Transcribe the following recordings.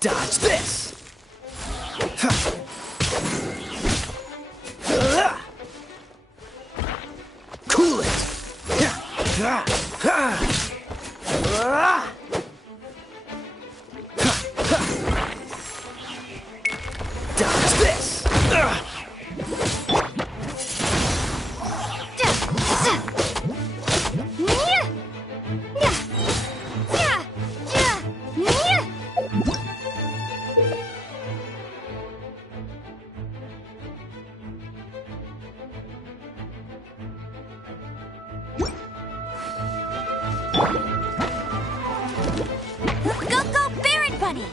Dodge this! Cool it! Dodge this! Go, Barrett Bunny!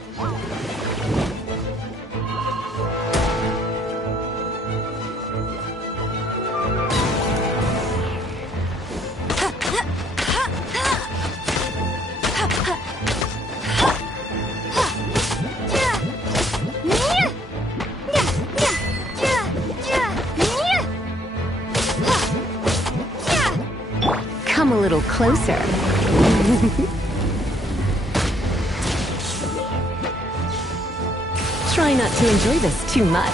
Come a little closer. Try not to enjoy this too much.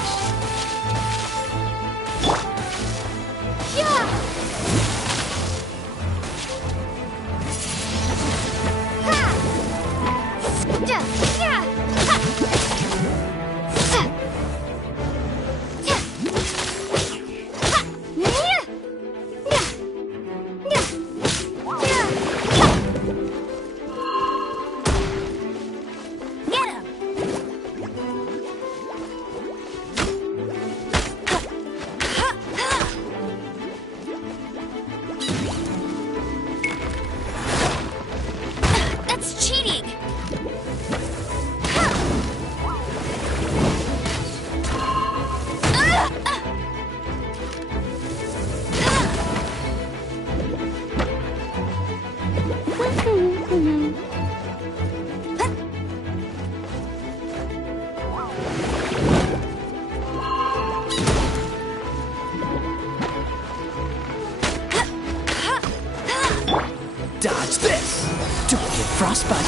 Dodge this! Don't get frostbite!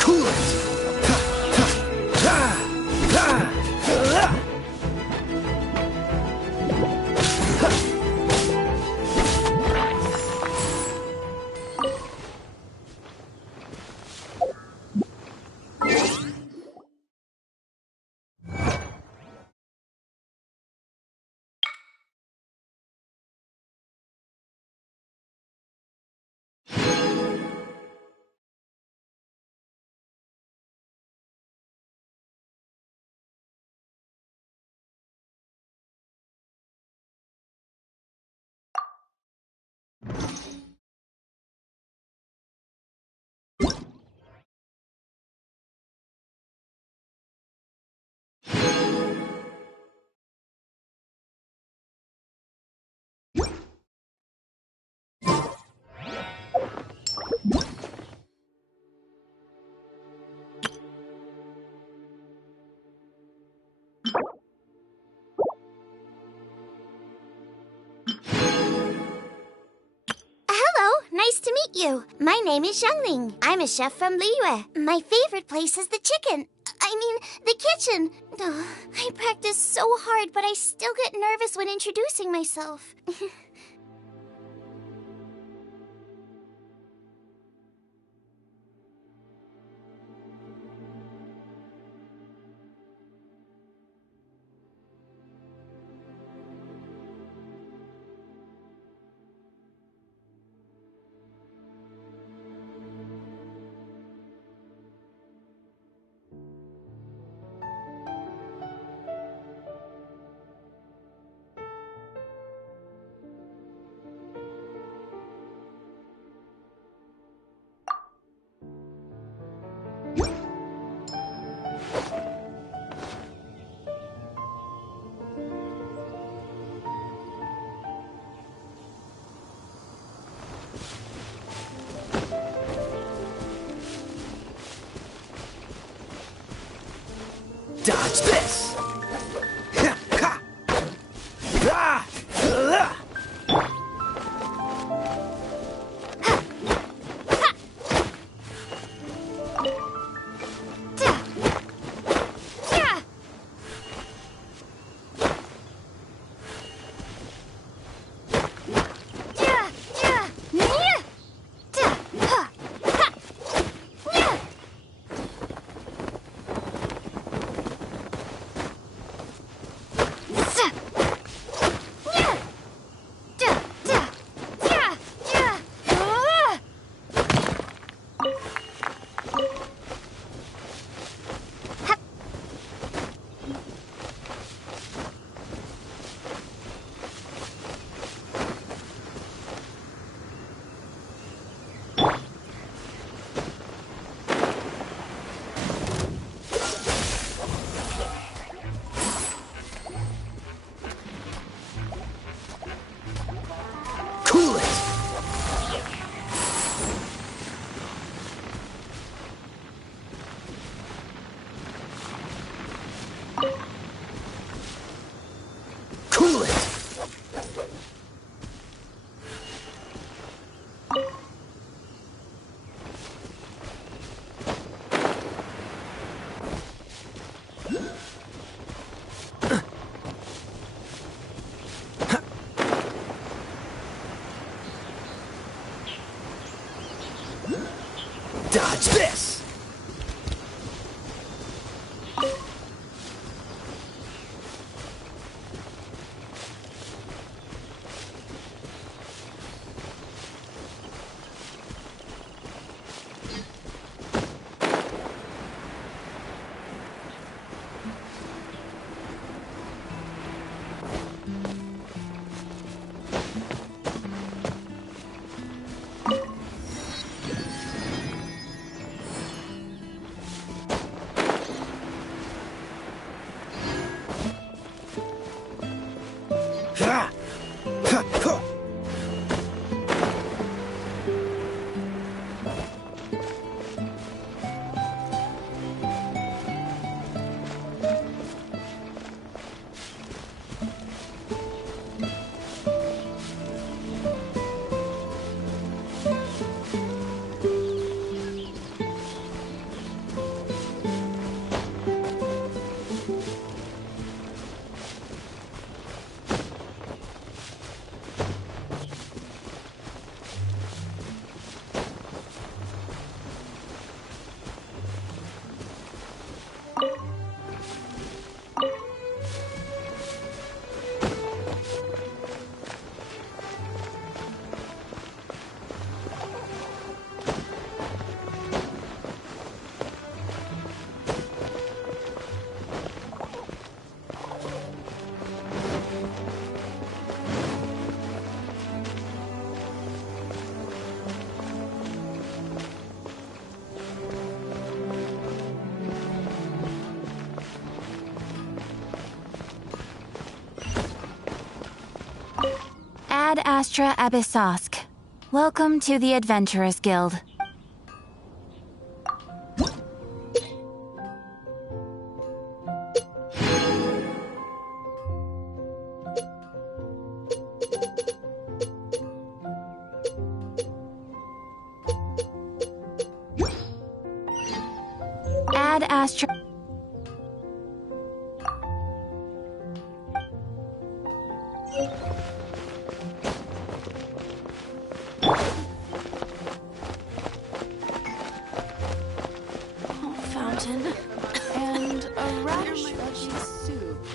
Cool it! Nice to meet you. My name is Xiangling. I'm a chef from Liyue. My favorite place is the the kitchen. Oh, I practice so hard, but I still get nervous when introducing myself. Dodge this! Ah! Cool it! Cool it! Dodge this! Ha! Ha! Ha! Ad Astra Abyssosk. Welcome to the Adventurers Guild. Ad Astra... Fountain and a rash of soup.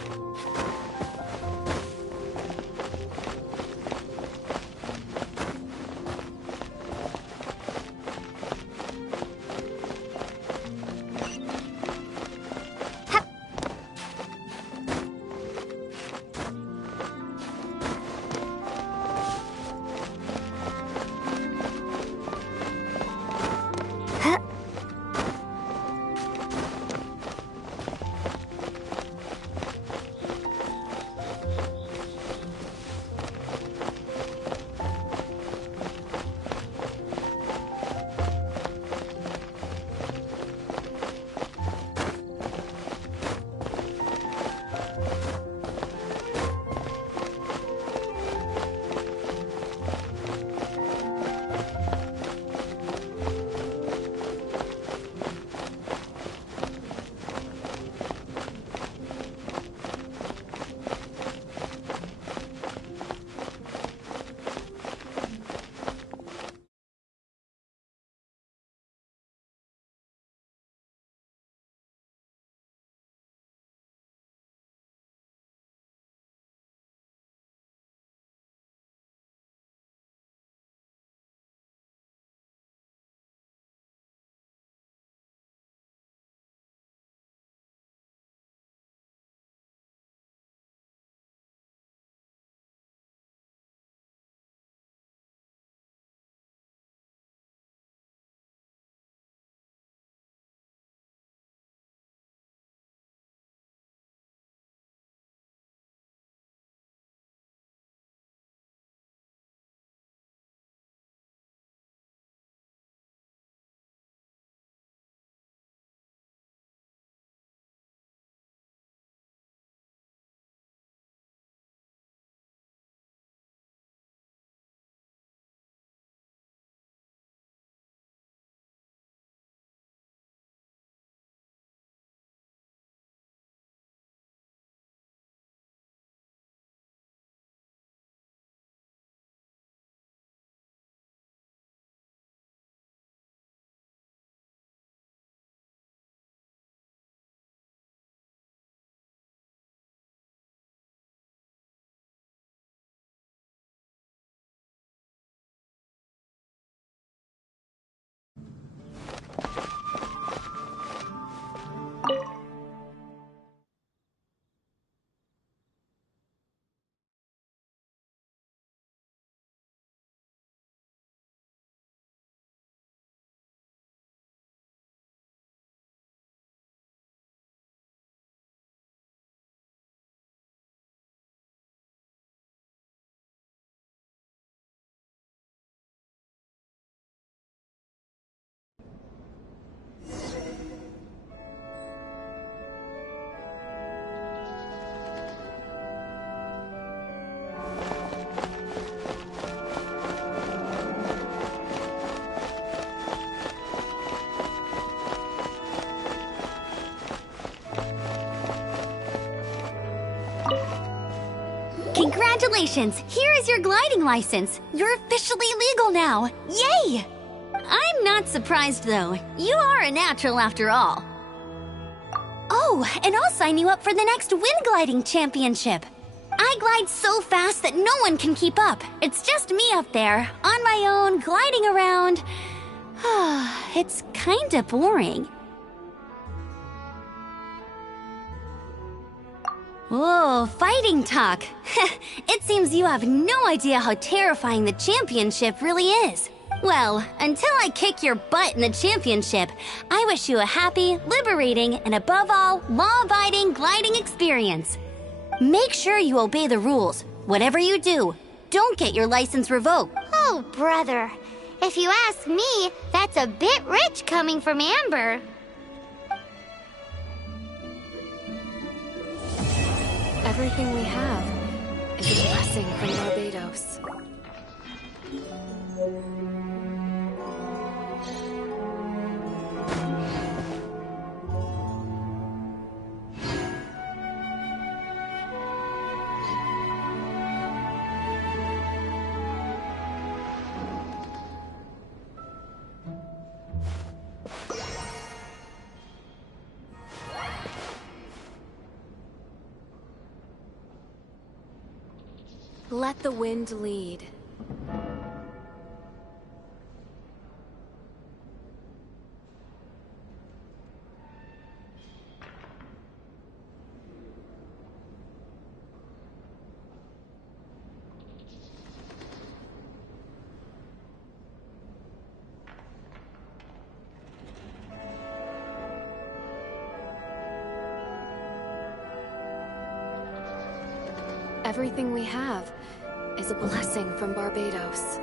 Congratulations! Here is your gliding license. You're officially legal now. Yay! I'm not surprised, though. You are a natural after all. Oh, and I'll sign you up for the next wind gliding championship. I glide so fast that no one can keep up. It's just me up there, on my own, gliding around. It's kinda boring. Whoa, fighting talk. It seems you have no idea how terrifying the championship really is. Well, until I kick your butt in the championship, I wish you a happy, liberating, and above all, law-abiding gliding experience. Make sure you obey the rules. Whatever you do, don't get your license revoked. Oh, brother. If you ask me, that's a bit rich coming from Amber. Everything we have is a blessing from Barbados. Let the wind lead. Everything we have is a blessing from Barbados.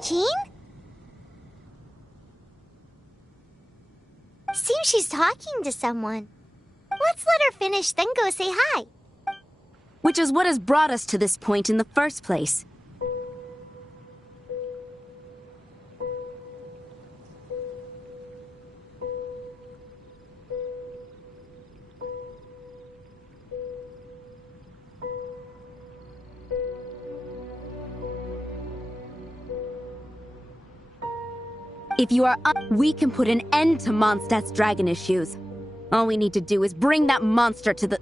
Jean? Seems she's talking to someone. Let's let her finish, then go say hi. Which is what has brought us to this point in the first place. If you are we can put an end to Mondstadt's dragon issues. All we need to do is bring that monster to the...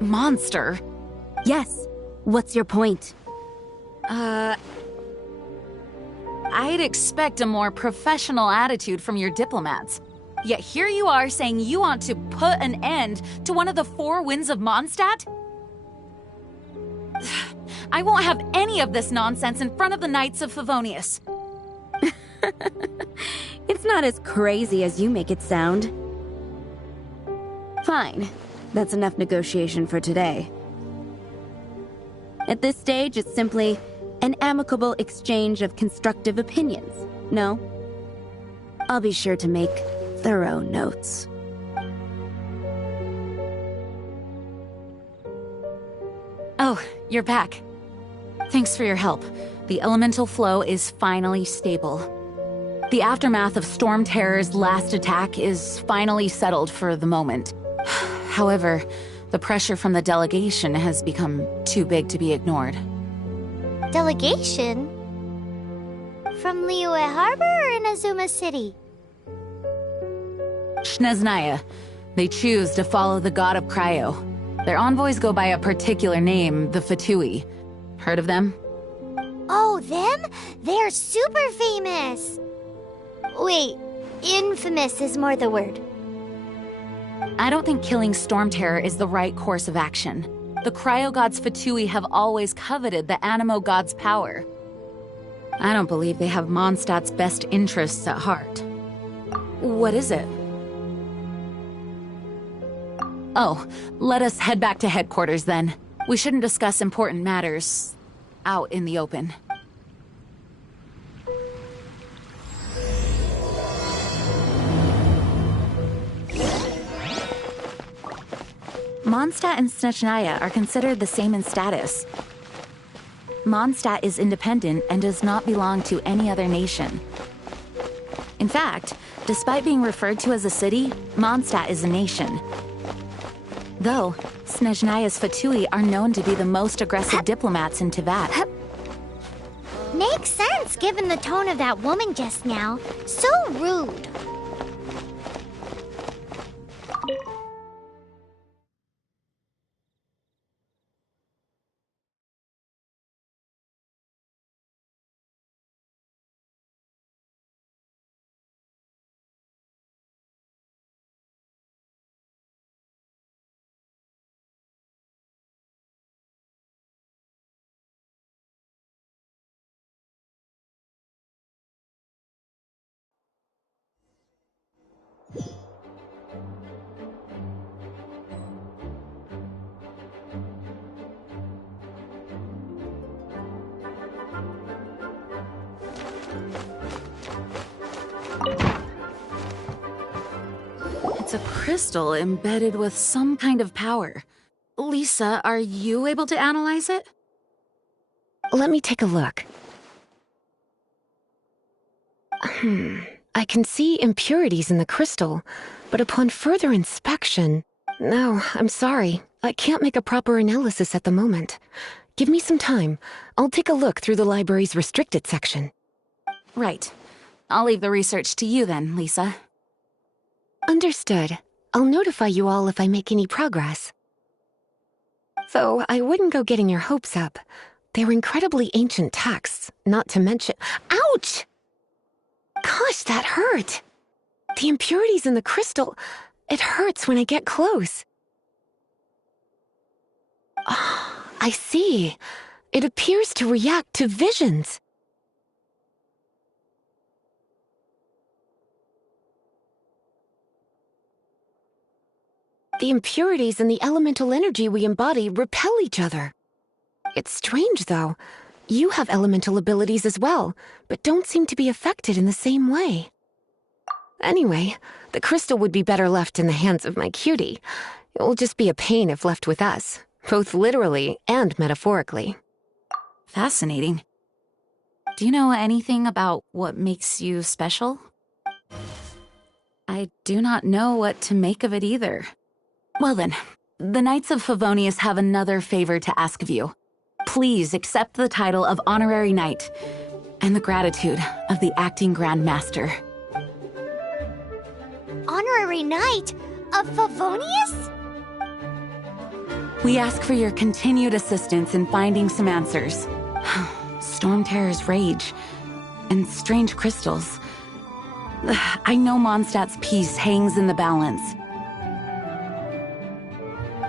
Monster? Yes. What's your point? I'd expect a more professional attitude from your diplomats. Yet here you are saying you want to put an end to one of the four winds of Mondstadt? I won't have any of this nonsense in front of the Knights of Favonius. It's not as crazy as you make it sound. Fine. That's enough negotiation for today. At this stage, it's simply an amicable exchange of constructive opinions. No? I'll be sure to make thorough notes. Oh, you're back. Thanks for your help. The elemental flow is finally stable. The aftermath of Storm Terror's last attack is finally settled for the moment. However, the pressure from the delegation has become too big to be ignored. Delegation? From Liyue Harbor or Inazuma City? Snezhnaya. They choose to follow the god of Cryo. Their envoys go by a particular name, the Fatui. Heard of them? Oh, them? They're super famous! Wait, infamous is more the word. I don't think killing Storm Terror is the right course of action. The Cryo God's Fatui have always coveted the Animo God's power. I don't believe they have Mondstadt's best interests at heart. What is it? Oh, let us head back to headquarters then. We shouldn't discuss important matters out in the open. Mondstadt and Snezhnaya are considered the same in status. Mondstadt is independent and does not belong to any other nation. In fact, despite being referred to as a city, Mondstadt is a nation. Though, Snezhnaya's Fatui are known to be the most aggressive diplomats in Teyvat. Makes sense given the tone of that woman just now. So rude. It's a crystal embedded with some kind of power. Lisa, are you able to analyze it? Let me take a look. I can see impurities in the crystal, but upon further inspection... No, I'm sorry. I can't make a proper analysis at the moment. Give me some time. I'll take a look through the library's restricted section. Right. I'll leave the research to you then, Lisa. Understood. I'll notify you all if I make any progress. Though I wouldn't go getting your hopes up. They're incredibly ancient texts, not to mention— Ouch! Gosh, that hurt! The impurities in the crystal— it hurts when I get close. Oh, I see. It appears to react to visions. The impurities and the elemental energy we embody repel each other. It's strange, though. You have elemental abilities as well, but don't seem to be affected in the same way. Anyway, the crystal would be better left in the hands of my cutie. It will just be a pain if left with us, both literally and metaphorically. Fascinating. Do you know anything about what makes you special? I do not know what to make of it either. Well then, the Knights of Favonius have another favor to ask of you. Please accept the title of Honorary Knight. and the gratitude of the acting Grandmaster. Honorary Knight of Favonius? We ask for your continued assistance in finding some answers. Storm Terror's rage, and strange crystals. I know Mondstadt's peace hangs in the balance.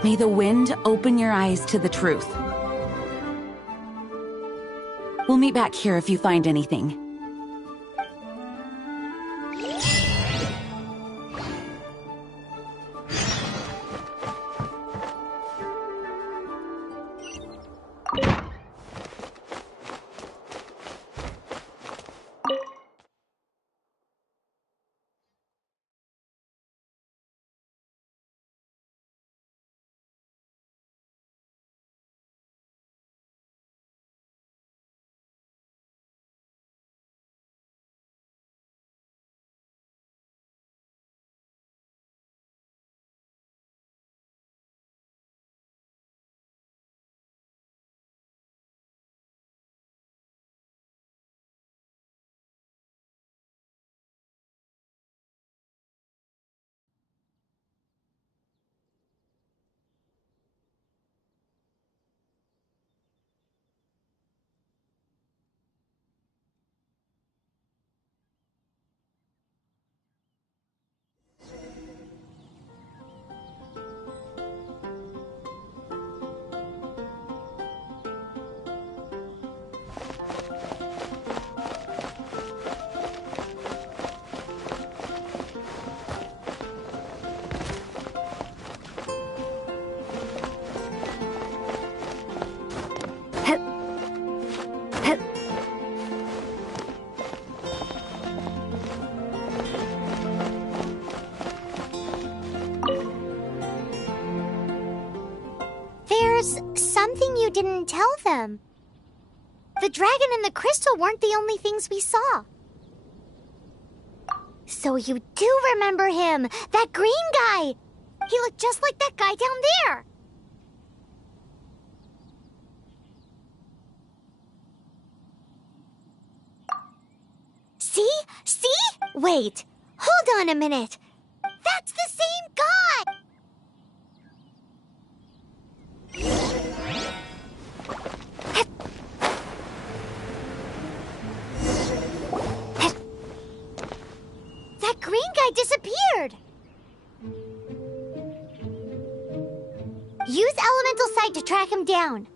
May the wind open your eyes to the truth. We'll meet back here if you find anything. There's something you didn't tell them. The dragon and the crystal weren't the only things we saw. So you do remember him, that green guy. He looked just like that guy down there. See? See? Wait, hold on a minute. That's the same guy! That green guy disappeared! Use Elemental Sight to track him down.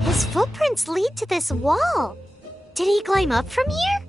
His footprints lead to this wall. Did he climb up from here?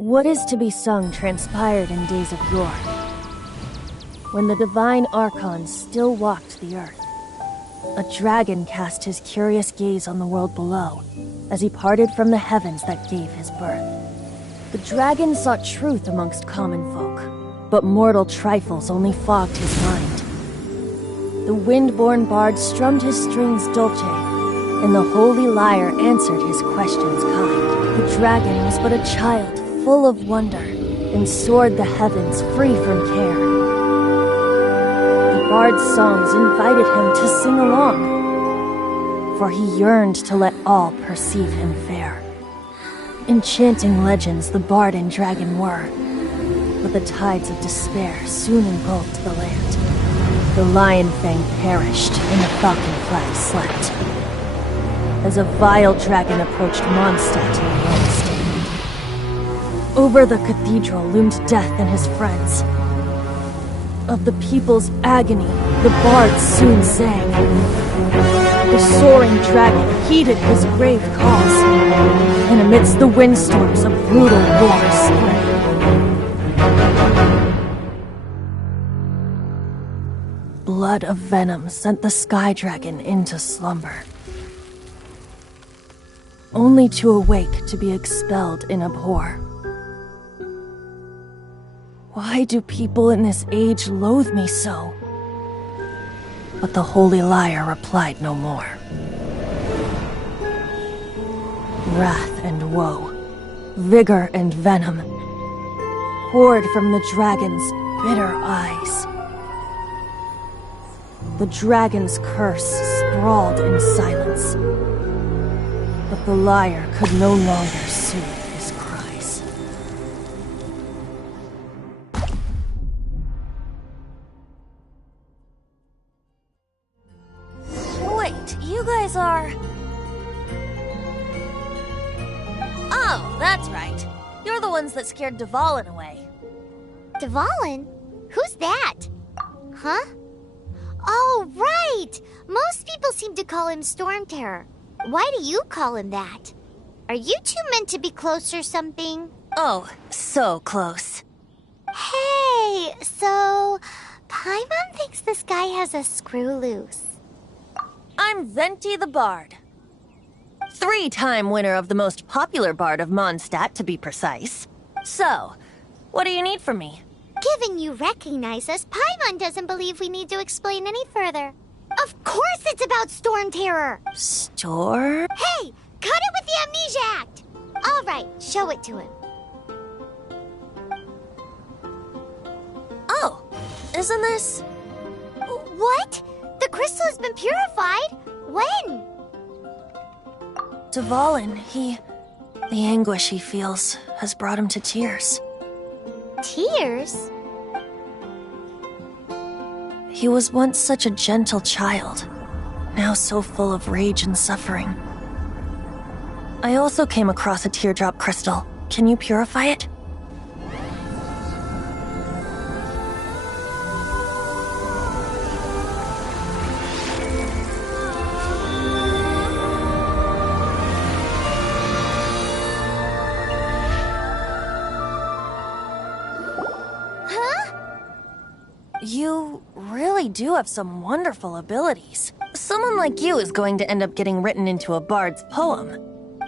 What is to be sung transpired in days of yore, when the divine archons still walked the earth. A dragon cast his curious gaze on the world below, as he parted from the heavens that gave his birth. The dragon sought truth amongst common folk, but mortal trifles only fogged his mind. The wind-born bard strummed his strings dolce, and the holy lyre answered his questions kind. The dragon was but a child, full of wonder, and soared the heavens free from care. The bard's songs invited him to sing along, for he yearned to let all perceive him fair. Enchanting legends the bard and dragon were, but the tides of despair soon engulfed the land. The lion fang perished, and the falcon flag slept, as a vile dragon approached Mondstadt in the old state. Over the cathedral loomed death and his friends. Of the people's agony, the bard soon sang. The soaring dragon heeded his grave cause, and amidst the windstorms a brutal war spread. Blood of venom sent the sky dragon into slumber, only to awake to be expelled in abhor. Why do people in this age loathe me so? But the holy lyre replied no more. Wrath and woe, vigor and venom, poured from the dragon's bitter eyes. The dragon's curse sprawled in silence, but the lyre could no longer soothe his cries. Wait, you guys are... Oh, that's right. You're the ones that scared Dvalin away. Dvalin? Who's that? Huh? Oh, right! Most people seem to call him Storm Terror. Why do you call him that? Are you two meant to be close or something? Oh, so close. Hey, so... Paimon thinks this guy has a screw loose. I'm Venti the Bard. 3-time winner of the most popular bard of Mondstadt, to be precise. So, what do you need from me? Given you recognize us, Paimon doesn't believe we need to explain any further. Of course it's about Storm Terror! Store? Hey! Cut it with the Amnesia Act! Alright, show it to him. Oh, isn't this... What? The crystal has been purified? When? Dvalin, the anguish he feels has brought him to tears. Tears? He was once such a gentle child, now so full of rage and suffering. I also came across a teardrop crystal. Can you purify it? You really do have some wonderful abilities. Someone like you is going to end up getting written into a bard's poem.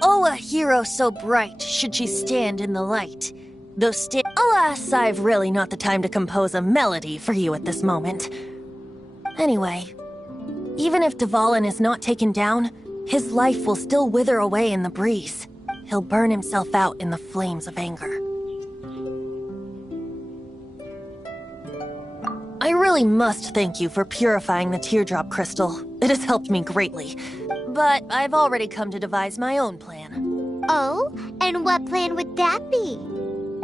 Oh, a hero so bright, should she stand in the light. Alas, I've really not the time to compose a melody for you at this moment. Anyway, even if Dvalin is not taken down, his life will still wither away in the breeze. He'll burn himself out in the flames of anger. I really must thank you for purifying the teardrop crystal. It has helped me greatly. But I've already come to devise my own plan. Oh, and what plan would that be?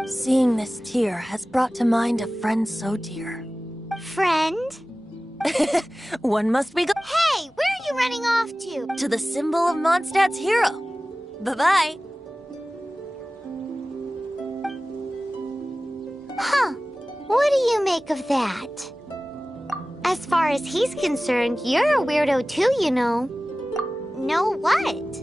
Seeing this tear has brought to mind a friend so dear. Friend? One must be Hey, where are you running off to? to the symbol of Mondstadt's hero. Bye-bye. Huh. What do you make of that? As far as he's concerned, you're a weirdo too, you know. Know what?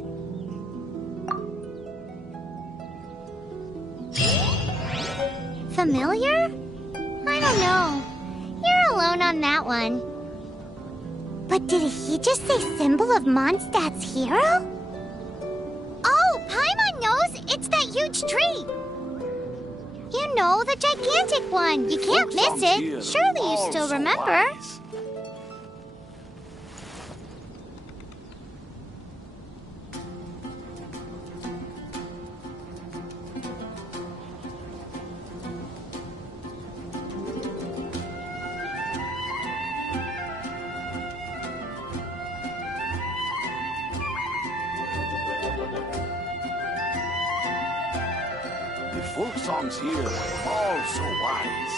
Familiar? I don't know. You're alone on that one. But did he just say symbol of Mondstadt's hero? Oh, Paimon knows! It's that huge tree! You know, the gigantic one. You can't miss it. Surely you still remember. Folk songs here, all so wise.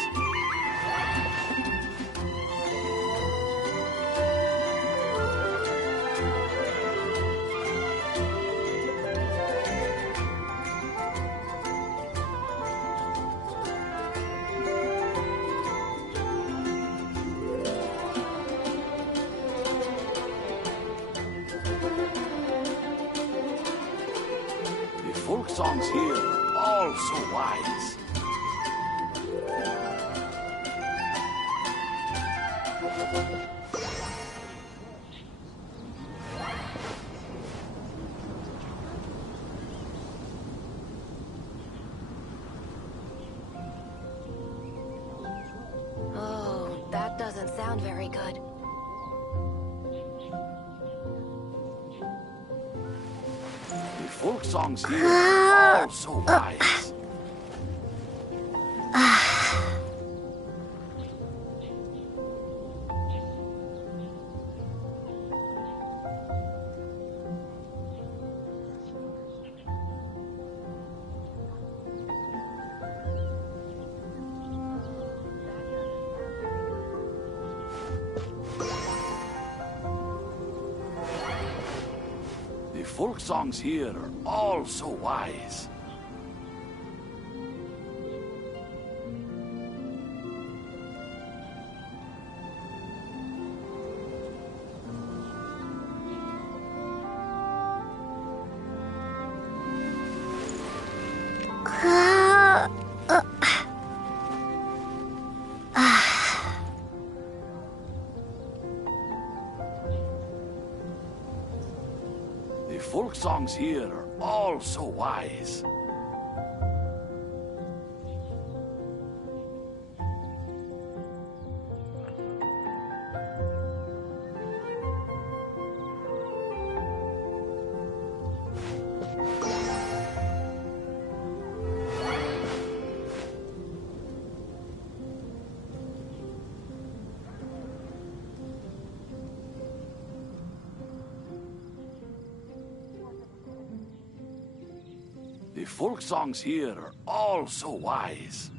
The folk songs here, all so wise. Oh, that doesn't sound very good. The folk songs here, all so wise. The folk songs here are all so wise. The folk songs here are all so wise. The folk songs here are all so wise.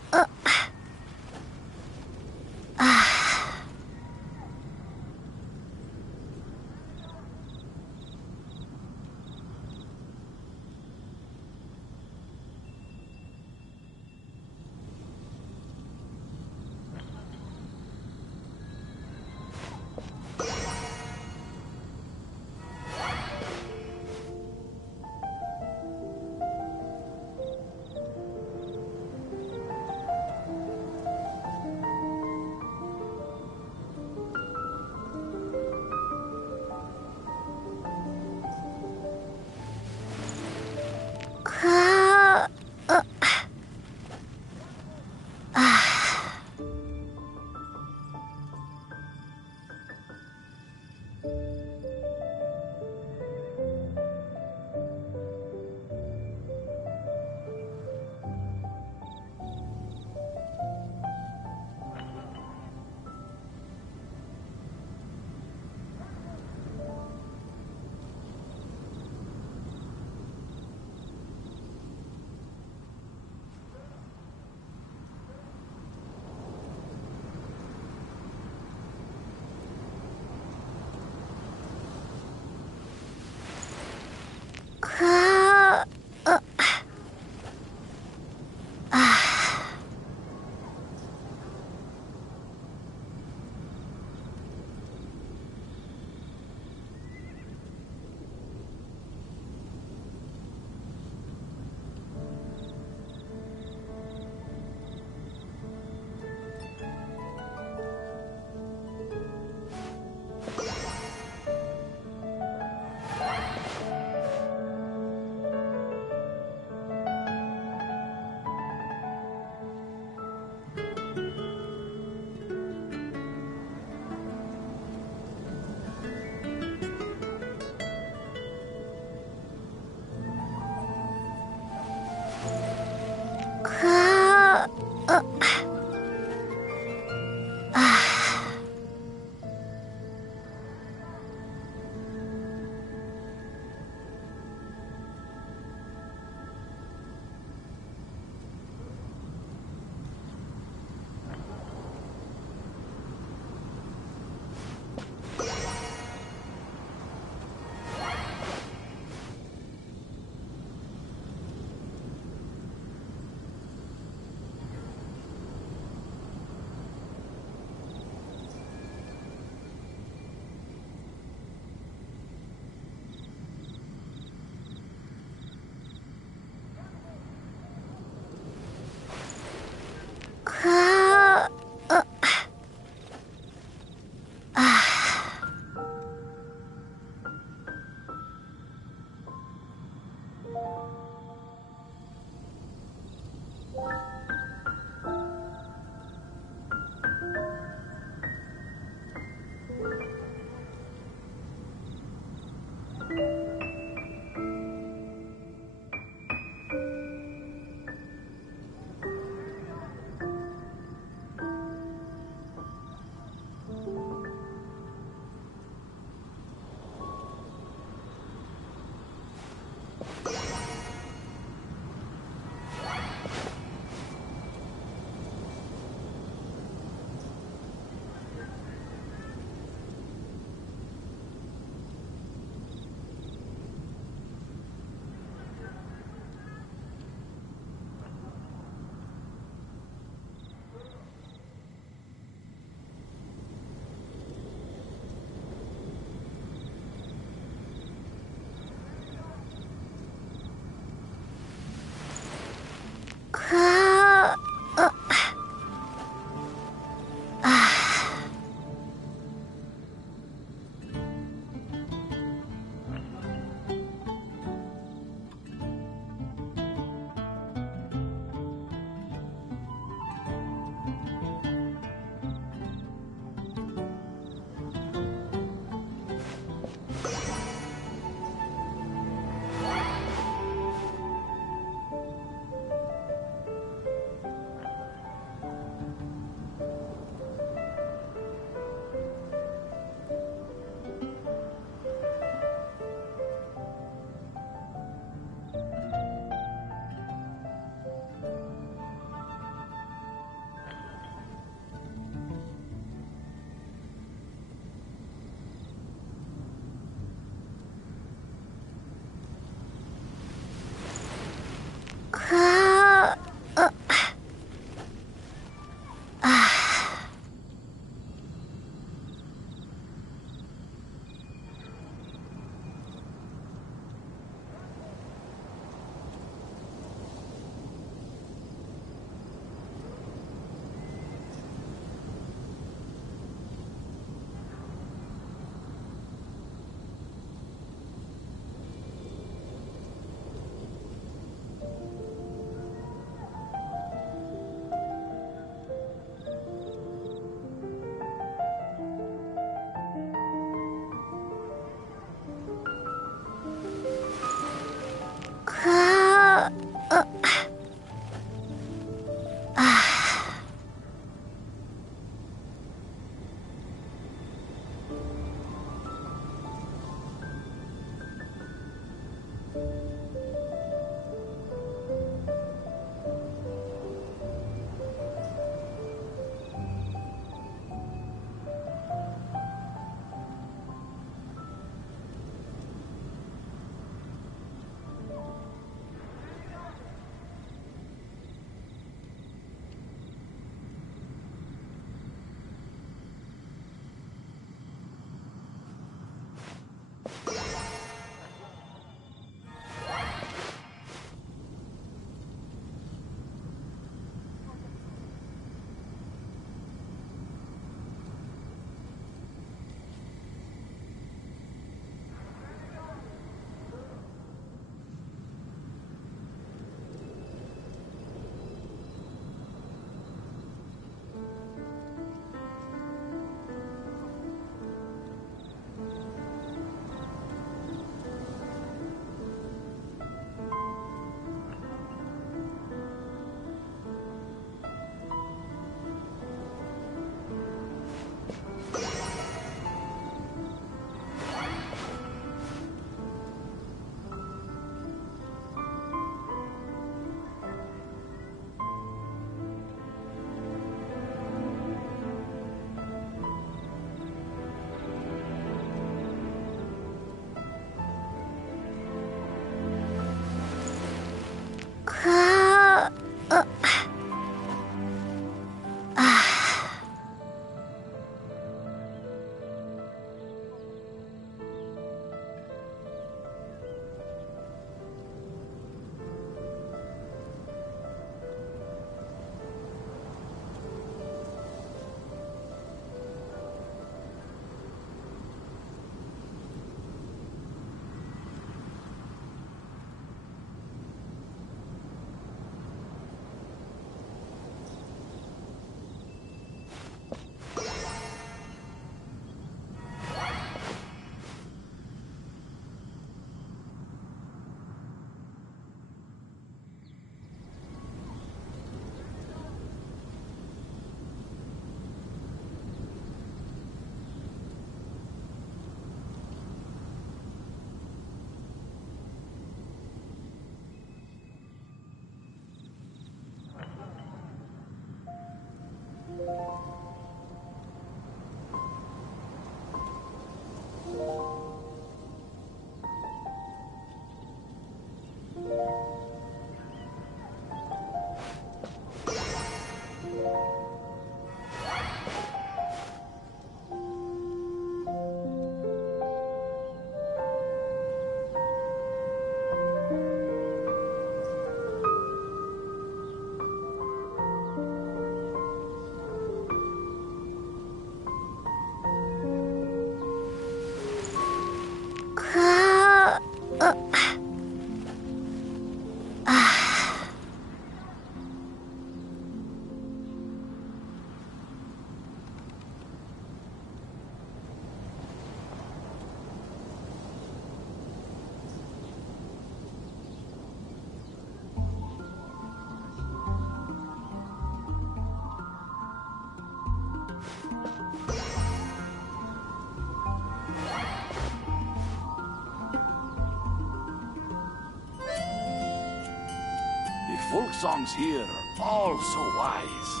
songs here are all so wise.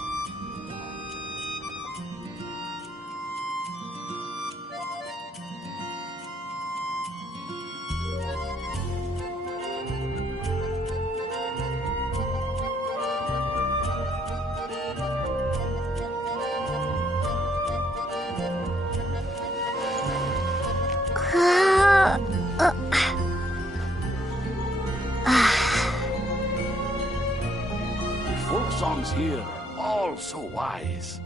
The folk songs here are all so wise.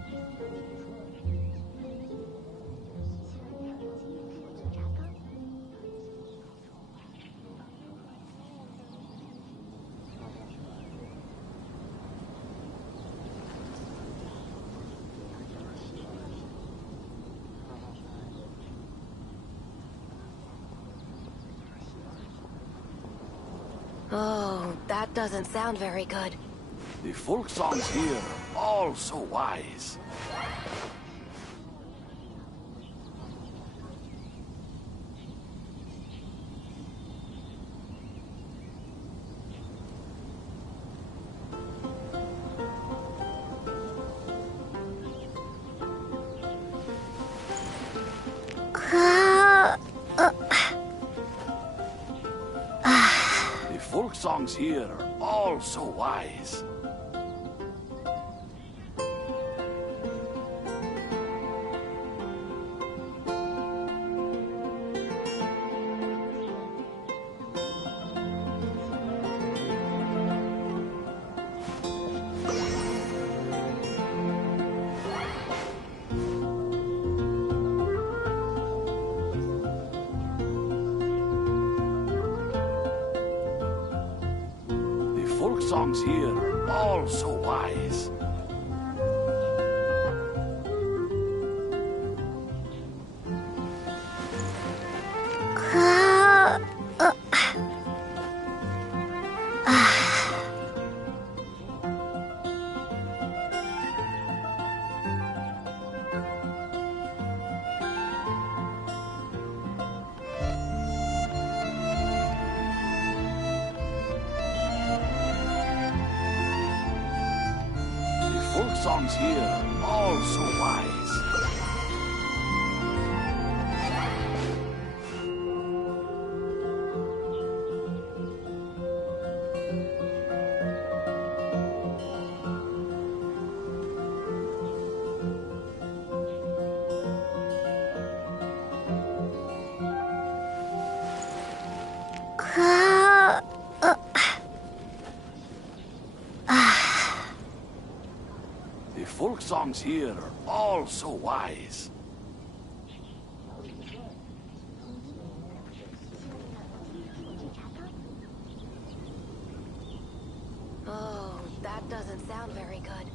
Oh, that doesn't sound very good. The folk songs here are all so wise. The folk songs here are all so wise. The folk songs here are all so wise. The folk songs here are all so wise. The folk songs here are all so wise. Oh, that doesn't sound very good.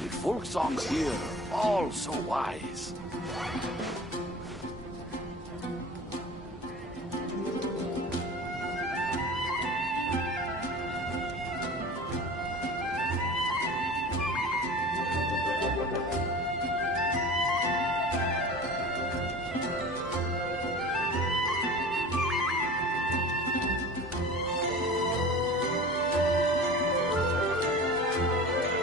The folk songs here are all so wise.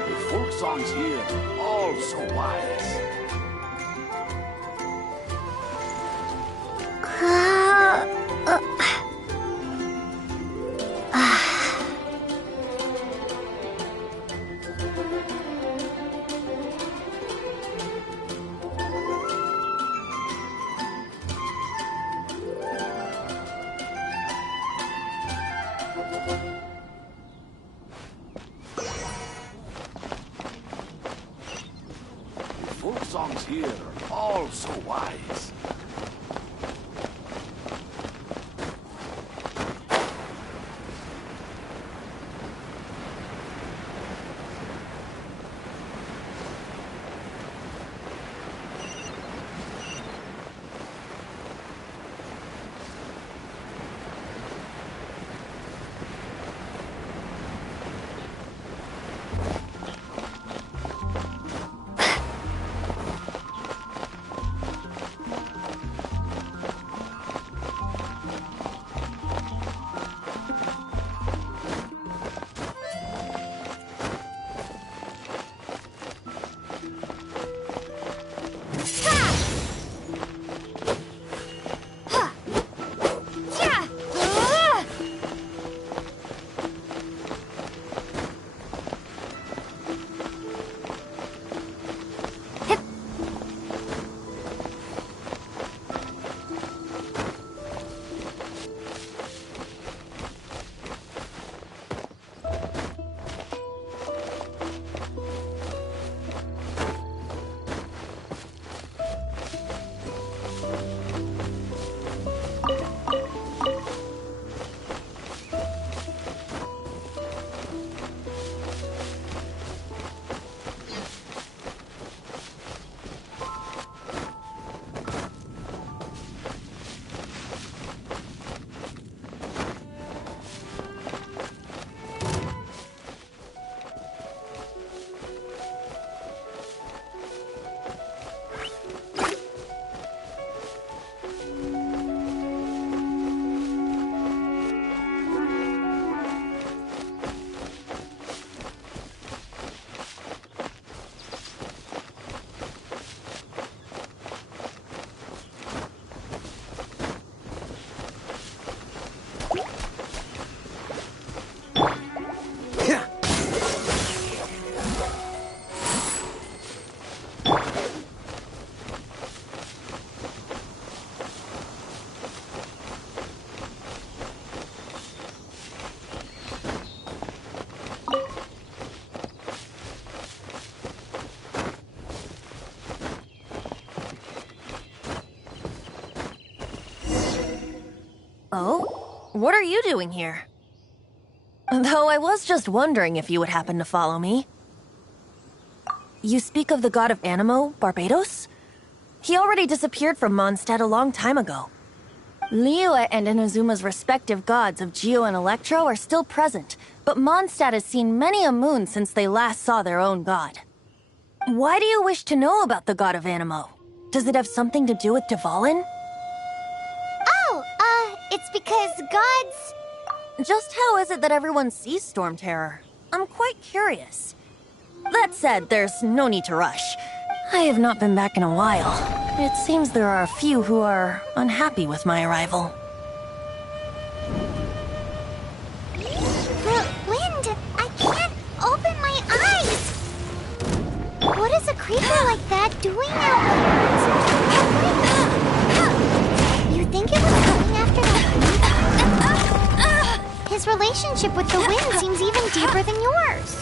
The folk songs here are all so wise. The folk songs here are all so wise. What are you doing here? Though I was just wondering if you would happen to follow me. You speak of the god of Animo, Barbados? He already disappeared from Mondstadt a long time ago. Liyue and Inazuma's respective gods of Geo and Electro are still present, but Mondstadt has seen many a moon since they last saw their own god. Why do you wish to know about the god of Animo? Does it have something to do with Dvalin? Oh, it's because gods... Just how is it that everyone sees Storm Terror? I'm quite curious. That said, there's no need to rush. I have not been back in a while. It seems there are a few who are unhappy with my arrival. The wind! I can't open my eyes! What is a creature like that doing out there? You think it was coming after that wind? His relationship with the wind seems even deeper than yours.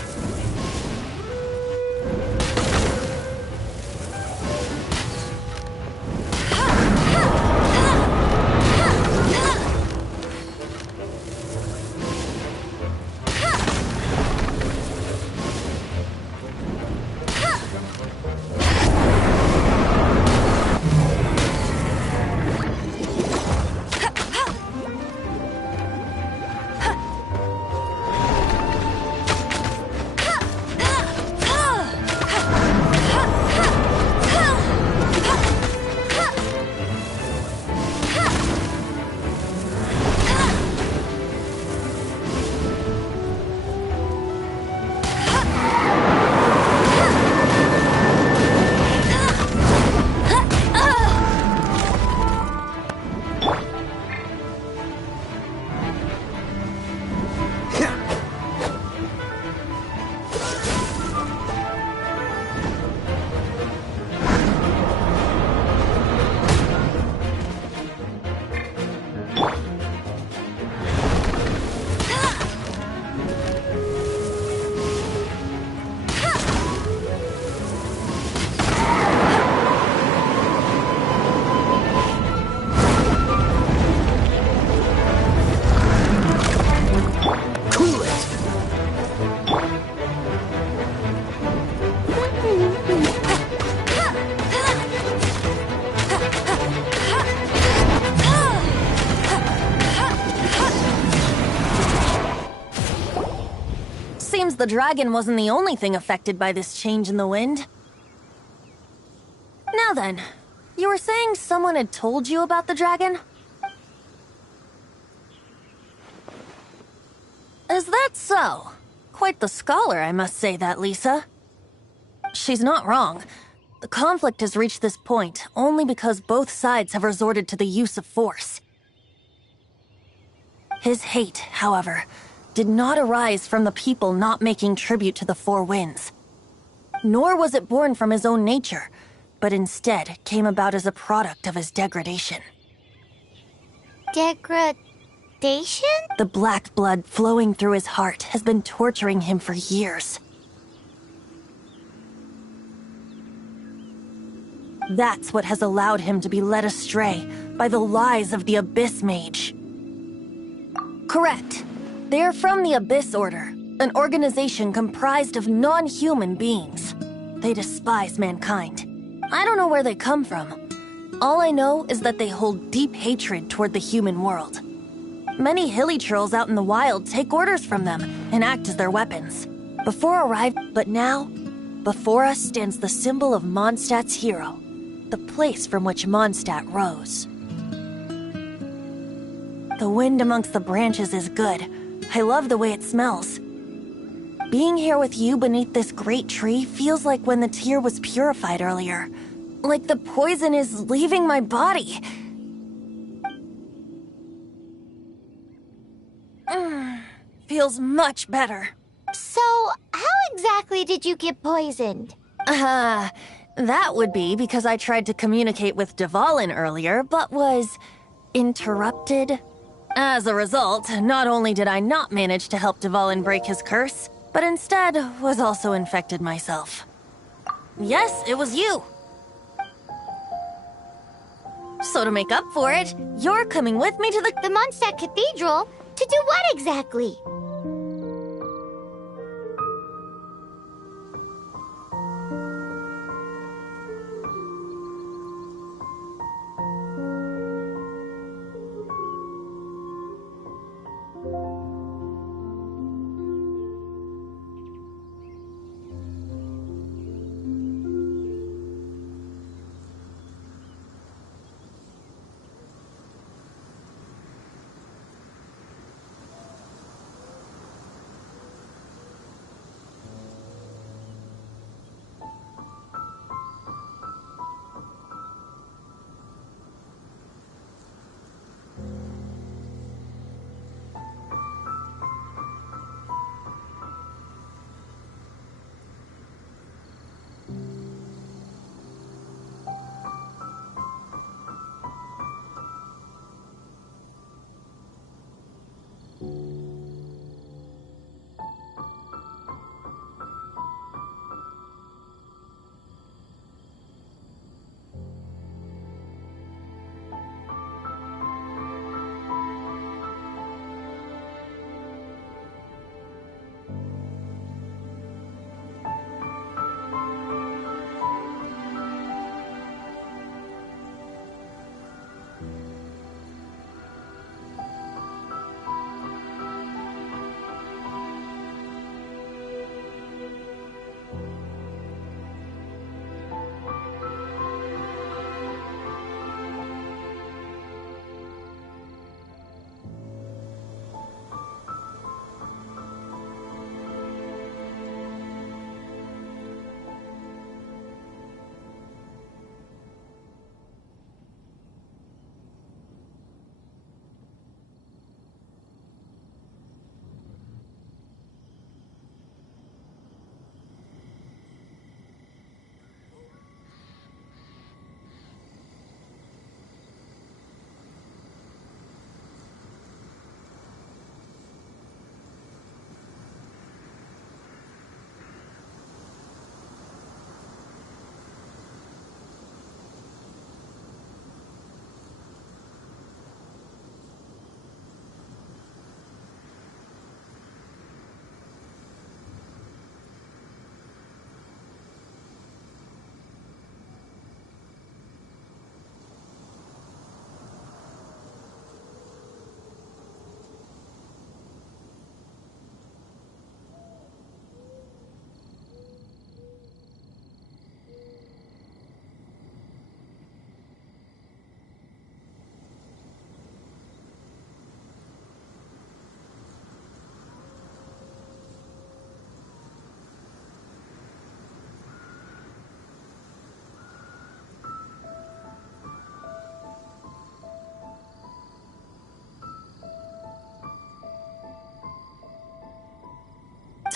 The dragon wasn't the only thing affected by this change in the wind. Now then, you were saying someone had told you about the dragon? Is that so? Quite the scholar, I must say that, Lisa. She's not wrong. The conflict has reached this point only because both sides have resorted to the use of force. His hate, however, did not arise from the people not making tribute to the Four Winds. Nor was it born from his own nature, but instead came about as a product of his degradation. Degradation? The black blood flowing through his heart has been torturing him for years. That's what has allowed him to be led astray by the lies of the Abyss Mage. Correct. They are from the Abyss Order, an organization comprised of non-human beings. They despise mankind. I don't know where they come from. All I know is that they hold deep hatred toward the human world. Many hilly trolls out in the wild take orders from them and act as their weapons. But now, before us stands the symbol of Mondstadt's hero, the place from which Mondstadt rose. The wind amongst the branches is good. I love the way it smells. Being here with you beneath this great tree feels like when the tear was purified earlier. Like the poison is leaving my body. Feels much better. So, how exactly did you get poisoned? That would be because I tried to communicate with Dvalin earlier, but was interrupted. As a result, not only did I not manage to help Dvalin break his curse, but instead was also infected myself. Yes, it was you. So to make up for it, you're coming with me to The Mondstadt Cathedral? To do what exactly?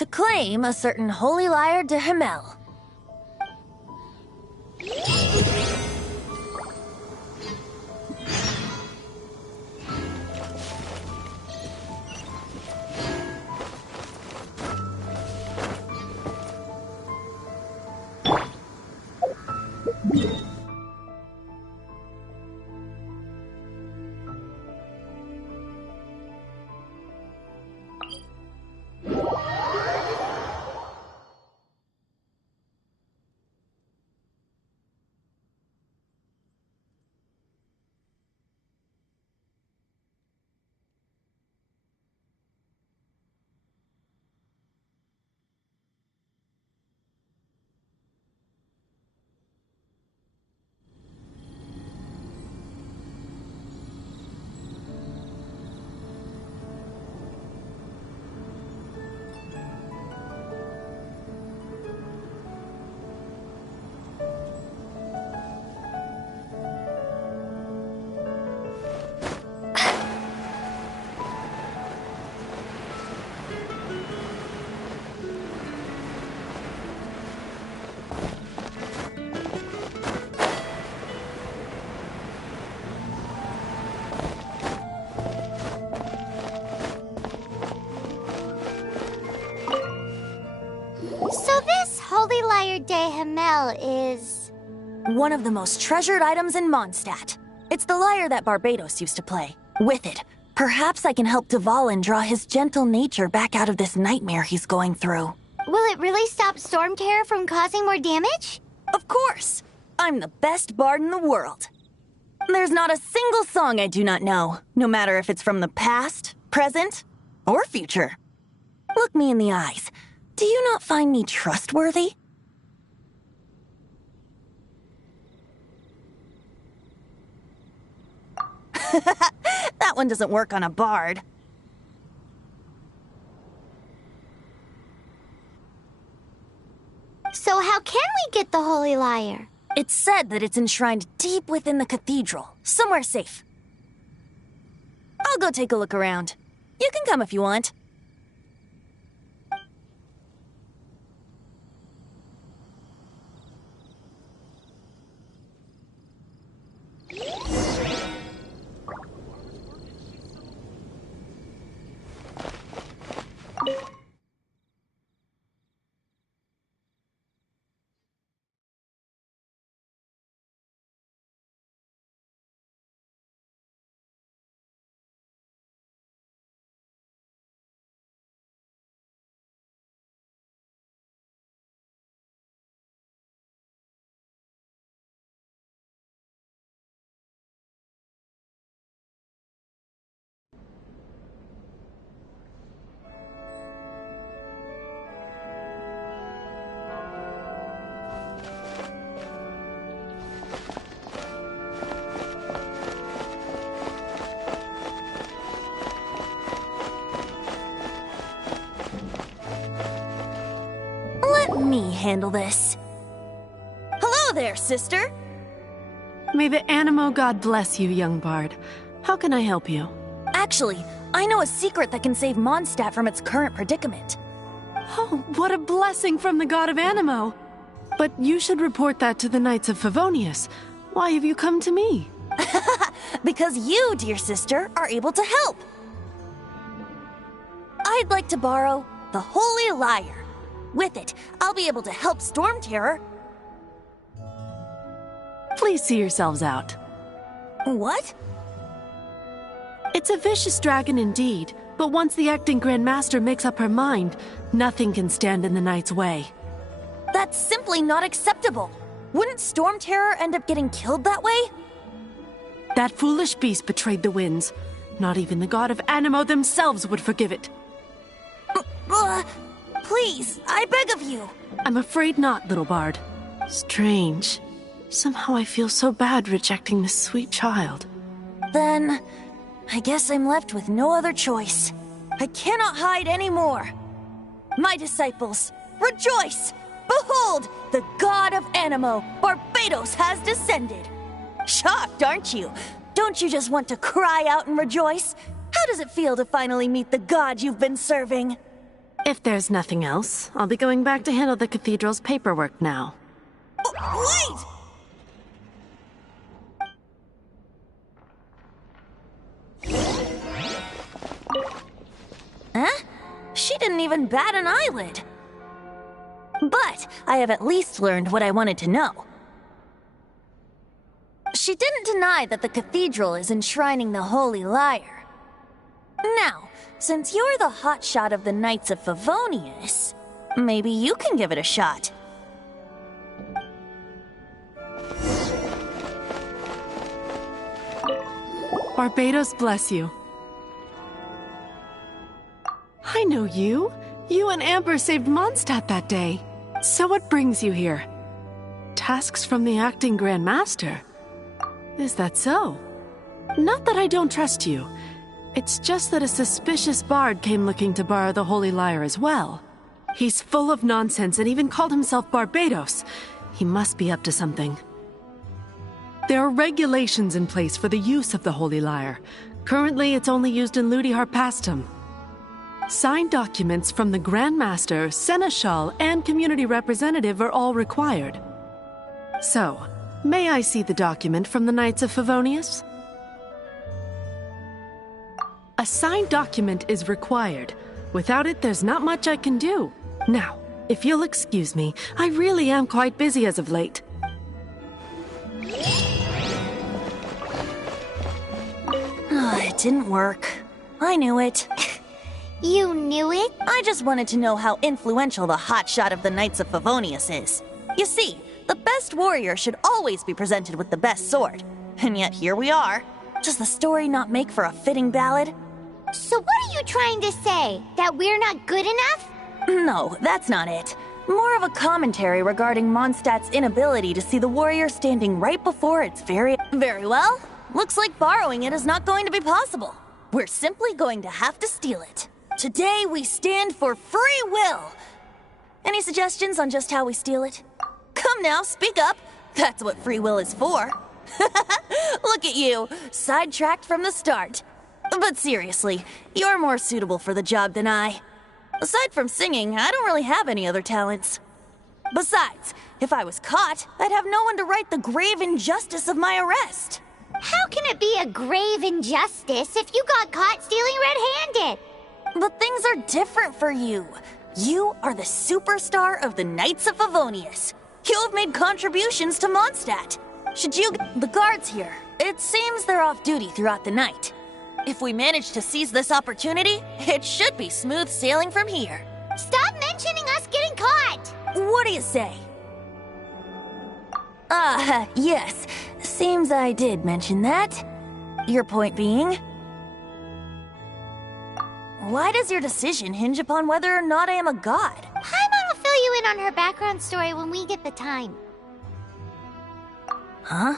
to claim a certain holy lyre de Himmel. So this holy lyre de Himmel is... One of the most treasured items in Mondstadt. It's the lyre that Barbados used to play. With it, perhaps I can help Dvalin draw his gentle nature back out of this nightmare he's going through. Will it really stop Storm Terror from causing more damage? Of course! I'm the best bard in the world. There's not a single song I do not know, no matter if it's from the past, present, or future. Look me in the eyes. Do you not find me trustworthy? That one doesn't work on a bard. So how can we get the Holy Lyre? It's said that it's enshrined deep within the cathedral, somewhere safe. I'll go take a look around. You can come if you want. Let me handle this. Hello there, sister! May the Animo god bless you, young bard. How can I help you? Actually, I know a secret that can save Mondstadt from its current predicament. Oh, what a blessing from the god of Animo! But you should report that to the Knights of Favonius. Why have you come to me? Because you, dear sister, are able to help. I'd like to borrow the Holy Lyre. With it, I'll be able to help Storm Terror. Please see yourselves out. What? It's a vicious dragon indeed, but once the acting Grand Master makes up her mind, nothing can stand in the Knight's way. That's simply not acceptable. Wouldn't Storm Terror end up getting killed that way? That foolish beast betrayed the winds. Not even the god of Animo themselves would forgive it. Please, I beg of you. I'm afraid not, little bard. Strange. Somehow I feel so bad rejecting this sweet child. Then, I guess I'm left with no other choice. I cannot hide anymore. My disciples, rejoice! Behold, the god of Animo, Barbados, has descended. Shocked, aren't you? Don't you just want to cry out and rejoice? How does it feel to finally meet the god you've been serving? If there's nothing else, I'll be going back to handle the cathedral's paperwork now. Wait! Huh? She didn't even bat an eyelid. But I have at least learned what I wanted to know. She didn't deny that the cathedral is enshrining the Holy Lyre. Now, since you're the hotshot of the Knights of Favonius, maybe you can give it a shot. Barbados bless you. I know you. You and Amber saved Mondstadt that day. So what brings you here? Tasks from the acting Grand Master? Is that so? Not that I don't trust you. It's just that a suspicious bard came looking to borrow the Holy Lyre as well. He's full of nonsense and even called himself Barbados. He must be up to something. There are regulations in place for the use of the Holy Lyre. Currently, it's only used in Ludi Harpastum. Signed documents from the Grand Master, Seneschal, and Community Representative are all required. So, may I see the document from the Knights of Favonius? A signed document is required. Without it, there's not much I can do. Now, if you'll excuse me, I really am quite busy as of late. didn't work. I knew it. You knew it? I just wanted to know how influential the hotshot of the Knights of Favonius is. You see, the best warrior should always be presented with the best sword. And yet here we are. Does the story not make for a fitting ballad? So what are you trying to say? That we're not good enough? No, that's not it. More of a commentary regarding Mondstadt's inability to see the warrior standing right before its very well. Looks like borrowing it is not going to be possible. We're simply going to have to steal it. Today we stand for free will. Any suggestions on just how we steal it? Come now, speak up. That's what free will is for. Look at you, sidetracked from the start. But seriously, you're more suitable for the job than I. Aside from singing, I don't really have any other talents. Besides, if I was caught, I'd have no one to right the grave injustice of my arrest. How can it be a grave injustice if you got caught stealing red-handed? But things are different for you. You are the superstar of the Knights of Favonius. You have made contributions to Mondstadt. Should you... The guards here, it seems they're off duty throughout the night. If we manage to seize this opportunity, it should be smooth sailing from here. Stop mentioning us getting caught! What do you say? Yes. Seems I did mention that. Your point being? Why does your decision hinge upon whether or not I am a god? Paimon will fill you in on her background story when we get the time. Huh?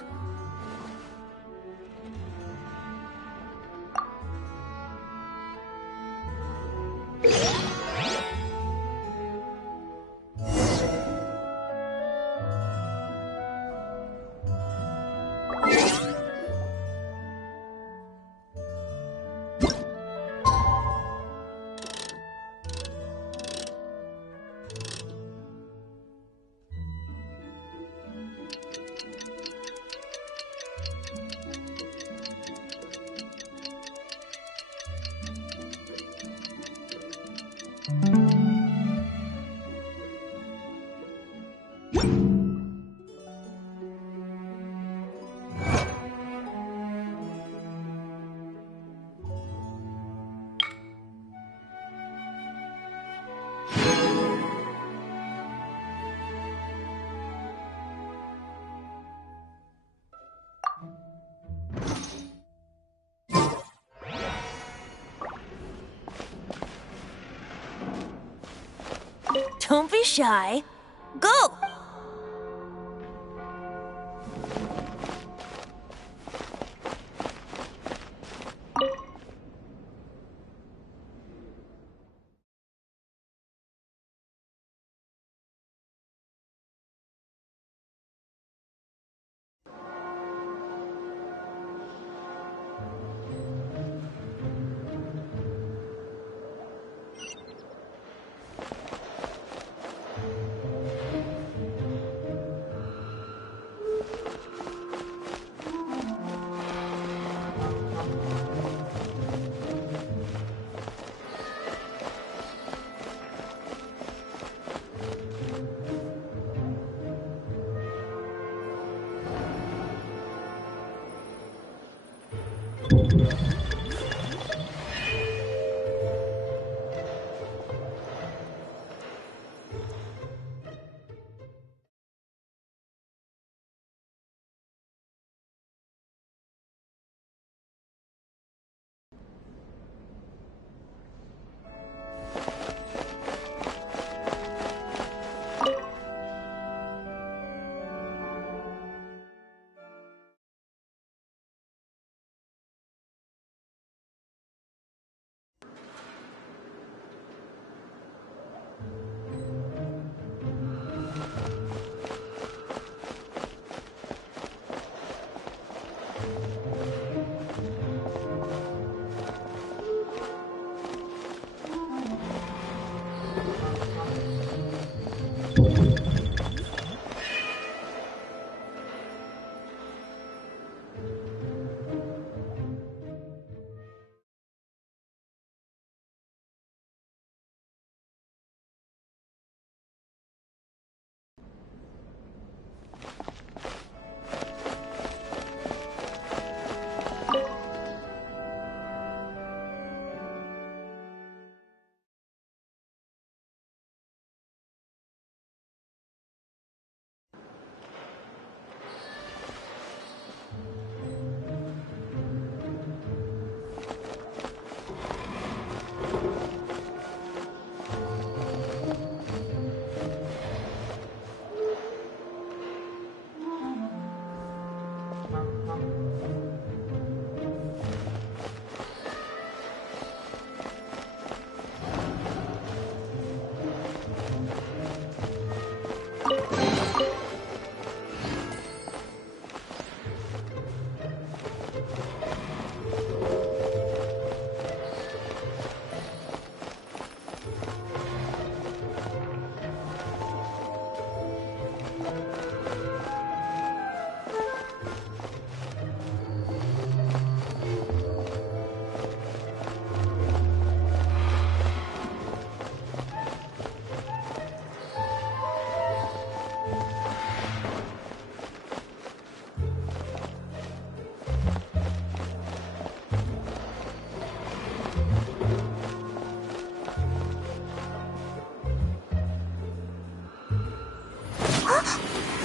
Don't be shy. Go!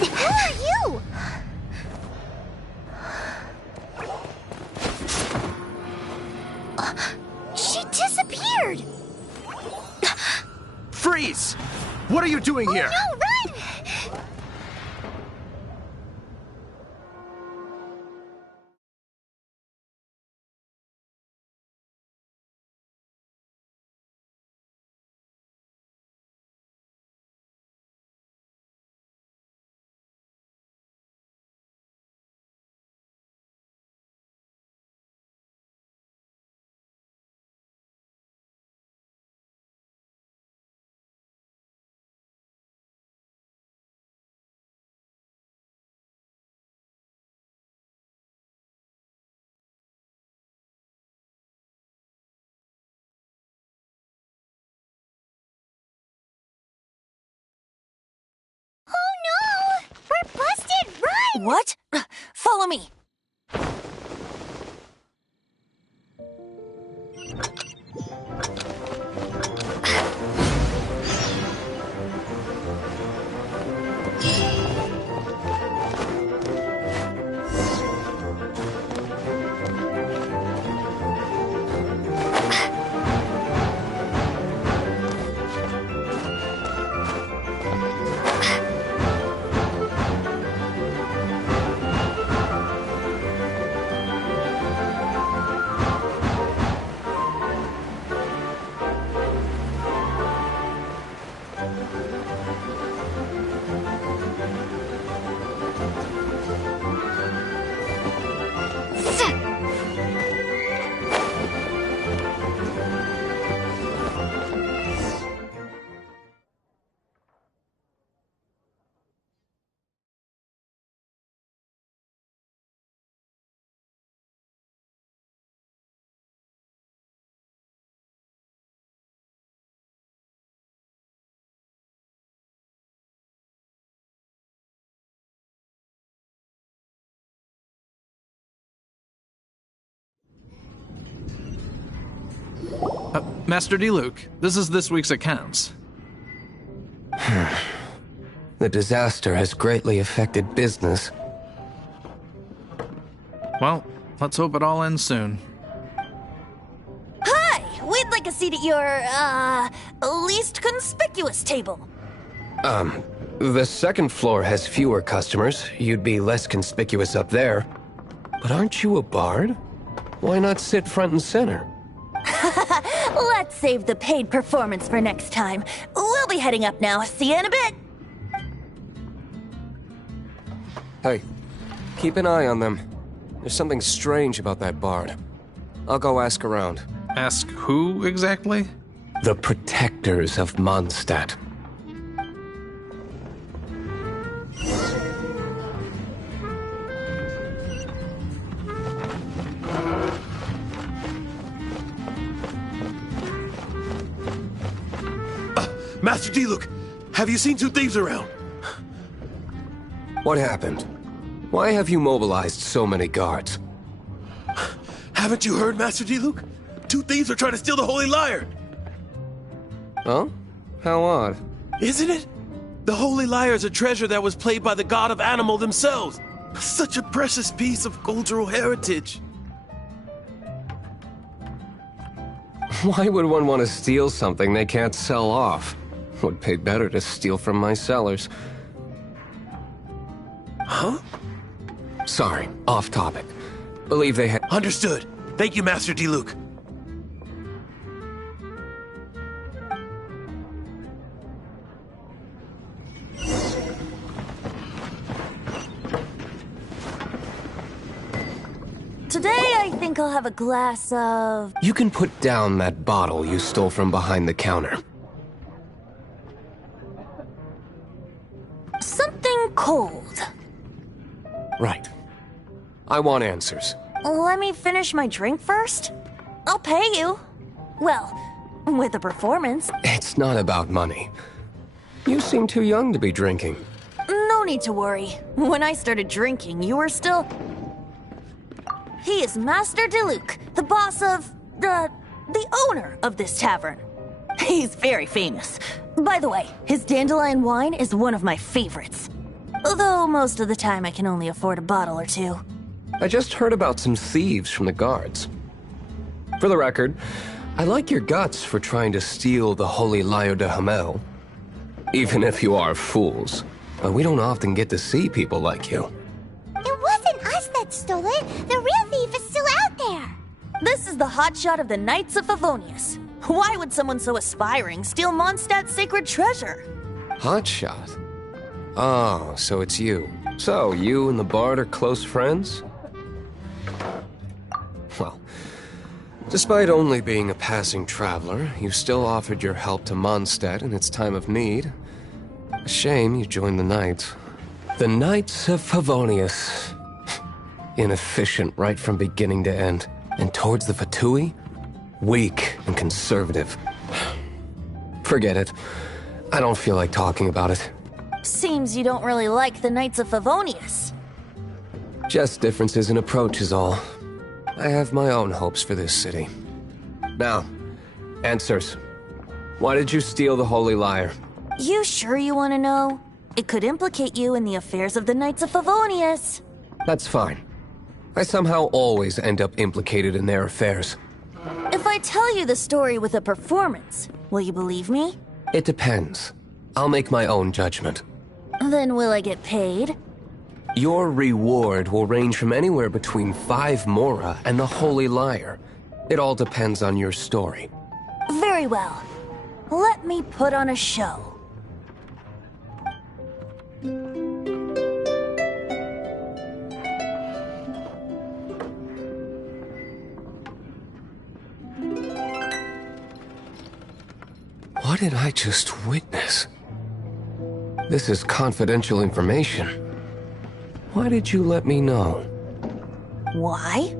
Who are you? She disappeared! Freeze! What are you doing here? No, run! Oh no! We're busted! Run! What? Follow me. Master Diluc, this is this week's accounts. The disaster has greatly affected business. Well, let's hope it all ends soon. Hi! We'd like a seat at your, least conspicuous table. The second floor has fewer customers. You'd be less conspicuous up there. But aren't you a bard? Why not sit front and center? Let's save the paid performance for next time. We'll be heading up now. See you in a bit. Hey, keep an eye on them. There's something strange about that bard. I'll go ask around. Ask who exactly? The protectors of Mondstadt. Master Diluc, have you seen two thieves around? What happened? Why have you mobilized so many guards? Haven't you heard, Master Diluc? Two thieves are trying to steal the Holy Lyre! Oh? How odd. Isn't it? The Holy Lyre is a treasure that was played by the god of animal themselves. Such a precious piece of cultural heritage. Why would one want to steal something they can't sell off? Would pay better to steal from my sellers. Huh? Sorry, off topic. Believe they had— Understood. Thank you, Master Diluc. Today, I think I'll have a glass of... You can put down that bottle you stole from behind the counter. something cold. Right. I want answers. Let me finish my drink first. I'll pay you. Well, with a performance. It's not about money. You seem too young to be drinking. No need to worry. When I started drinking, you were still... He is Master Diluc, the boss of... the owner of this tavern. He's very famous. By the way, his dandelion wine is one of my favorites. The Though most of the time I can only afford a bottle or two. I just heard about some thieves from the guards. For the record, I like your guts for trying to steal the Holy Lyre de Hamel. Even if you are fools. But we don't often get to see people like you. It wasn't us that stole it. The real thief is still out there. This is the hotshot of the Knights of Favonius. Why would someone so aspiring steal Mondstadt's sacred treasure? Hotshot? Oh, so it's you. So, you and the Bard are close friends? Well, despite only being a passing traveler, you still offered your help to Mondstadt in its time of need. A shame you joined the Knights. The Knights of Favonius. Inefficient right from beginning to end. And towards the Fatui? Weak and conservative. Forget it. I don't feel like talking about it. Seems you don't really like the Knights of Favonius. Just differences in approach is all. I have my own hopes for this city. Now, answers. Why did you steal the Holy Lyre? You sure you want to know? It could implicate you in the affairs of the Knights of Favonius. That's fine. I somehow always end up implicated in their affairs. If I tell you the story with a performance, will you believe me? It depends. I'll make my own judgment. Then will I get paid? Your reward will range from anywhere between 5 Mora and the Holy Lyre. It all depends on your story. Very well. Let me put on a show. What did I just witness? This is confidential information. Why did you let me know? Why?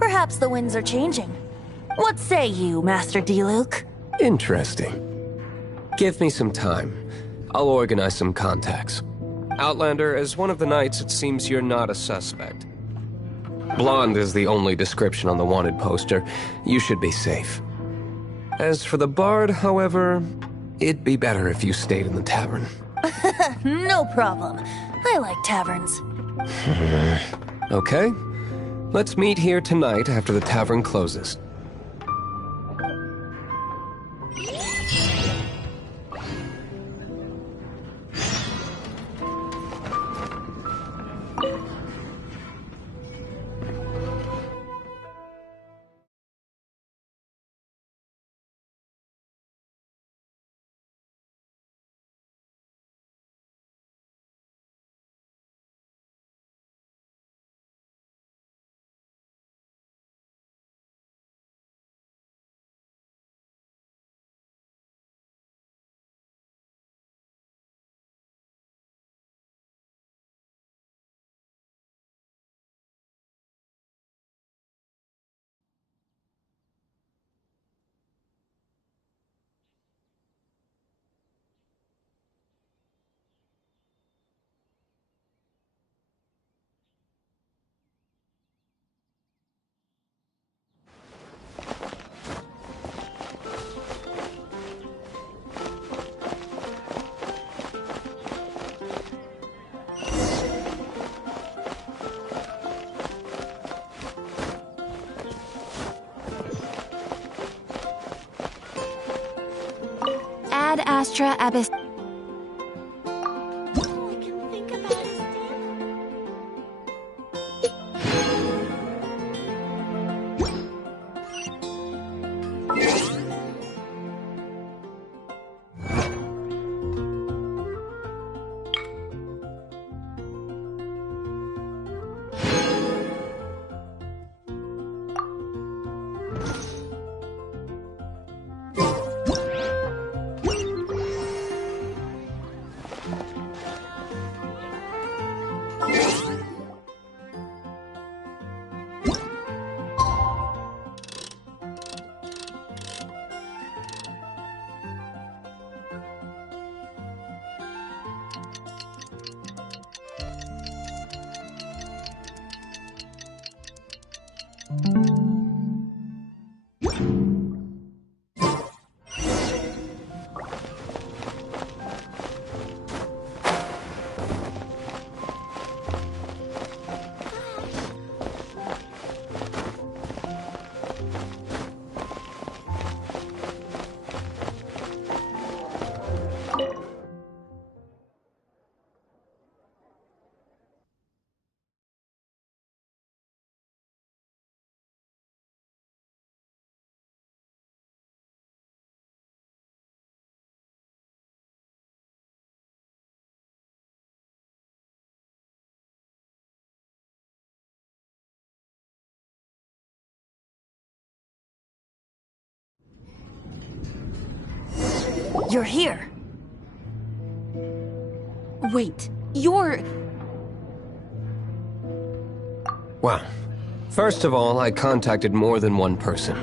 Perhaps the winds are changing. What say you, Master Diluc? Interesting. Give me some time. I'll organize some contacts. Outlander, as one of the knights, it seems you're not a suspect. Blonde is the only description on the wanted poster. You should be safe. As for the Bard, however, it'd be better if you stayed in the tavern. No problem. I like taverns. Okay. Let's meet here tonight after the tavern closes. Ad Astra Abyss. You're here. Wait, you're... Well, first of all, I contacted more than one person.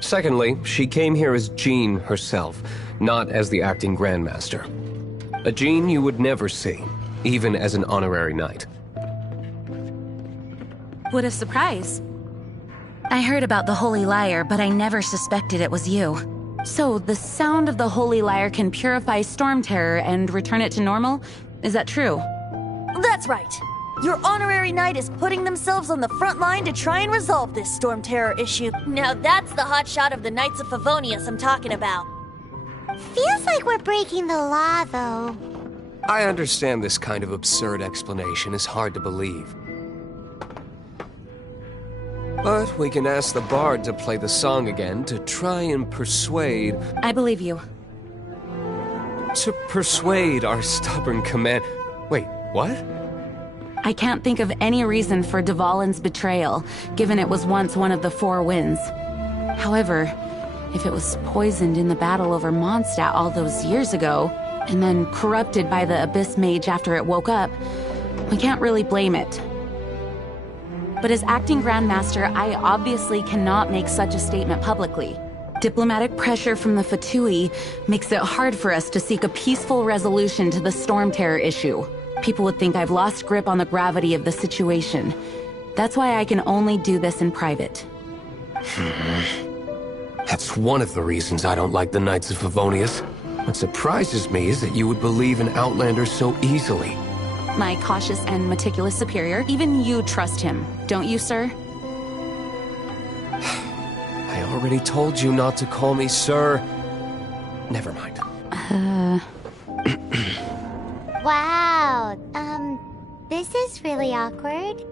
Secondly, she came here as Jean herself, not as the acting Grandmaster. A Jean you would never see, even as an honorary knight. What a surprise. I heard about the Holy Lyre, but I never suspected it was you. So, the sound of the Holy Lyre can purify Storm Terror and return it to normal? Is that true? That's right. Your honorary knight is putting themselves on the front line to try and resolve this Storm Terror issue. Now that's the hotshot of the Knights of Favonius I'm talking about. Feels like we're breaking the law, though. I understand this kind of absurd explanation is hard to believe. But we can ask the bard to play the song again to try and persuade... I believe you. To persuade our stubborn command... Wait, what? I can't think of any reason for Dvalin's betrayal, given it was once one of the Four Winds. However, if it was poisoned in the battle over Mondstadt all those years ago, and then corrupted by the Abyss Mage after it woke up, we can't really blame it. But as acting Grandmaster, I obviously cannot make such a statement publicly. Diplomatic pressure from the Fatui makes it hard for us to seek a peaceful resolution to the Storm Terror issue. People would think I've lost grip on the gravity of the situation. That's why I can only do this in private. That's one of the reasons I don't like the Knights of Favonius. What surprises me is that you would believe in Outlanders so easily. My cautious and meticulous superior, even you trust him, don't you, sir? I already told you not to call me sir. Never mind. Wow, this is really awkward.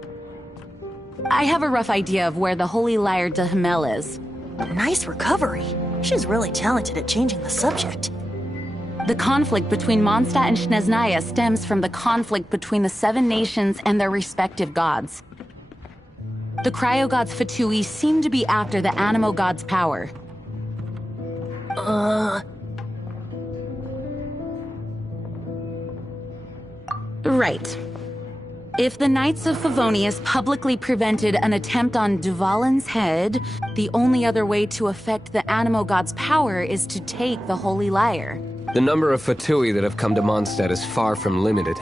I have a rough idea of where the Holy Lyre de Himmel is. Nice recovery. She's really talented at changing the subject. The conflict between Mondstadt and Snezhnaya stems from the conflict between the Seven Nations and their respective gods. The Cryo-Gods Fatui seem to be after the Animo God's power. Right. If the Knights of Favonius publicly prevented an attempt on Dvalin's head, the only other way to affect the Animo God's power is to take the Holy Lyre. The number of Fatui that have come to Mondstadt is far from limited.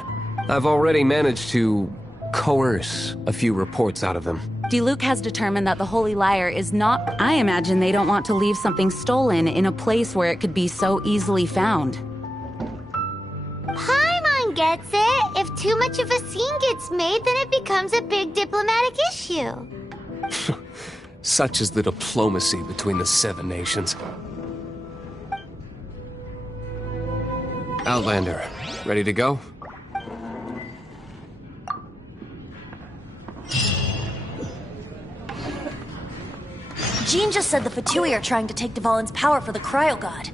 I've already managed to coerce a few reports out of them. Diluc has determined that the Holy Lyre is not... I imagine they don't want to leave something stolen in a place where it could be so easily found. Paimon gets it. If too much of a scene gets made, then it becomes a big diplomatic issue. Such is the diplomacy between the Seven Nations. Outlander, ready to go? Jean just said the Fatui are trying to take Dvalin's power for the Cryo-God.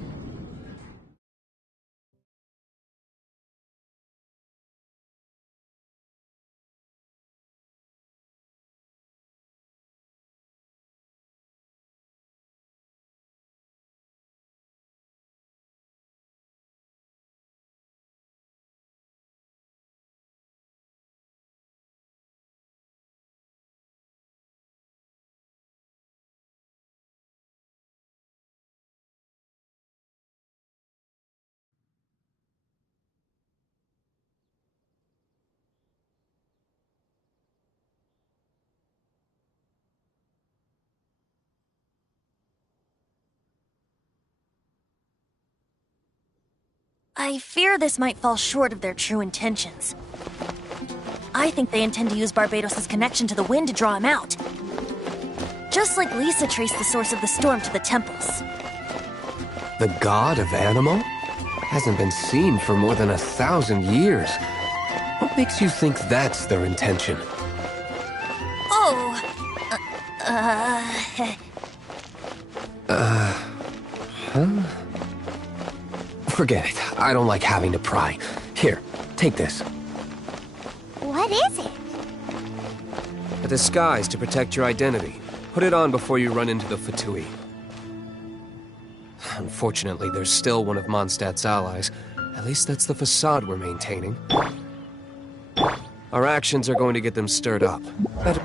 I fear this might fall short of their true intentions. I think they intend to use Barbados' connection to the wind to draw him out. Just like Lisa traced the source of the storm to the temples. The god of Animo? Hasn't been seen for more than 1,000 years. What makes you think that's their intention? Oh... Huh? Forget it. I don't like having to pry. Here, take this. What is it? A disguise to protect your identity. Put it on before you run into the Fatui. Unfortunately, there's still one of Mondstadt's allies. At least that's the facade we're maintaining. Our actions are going to get them stirred up. Better...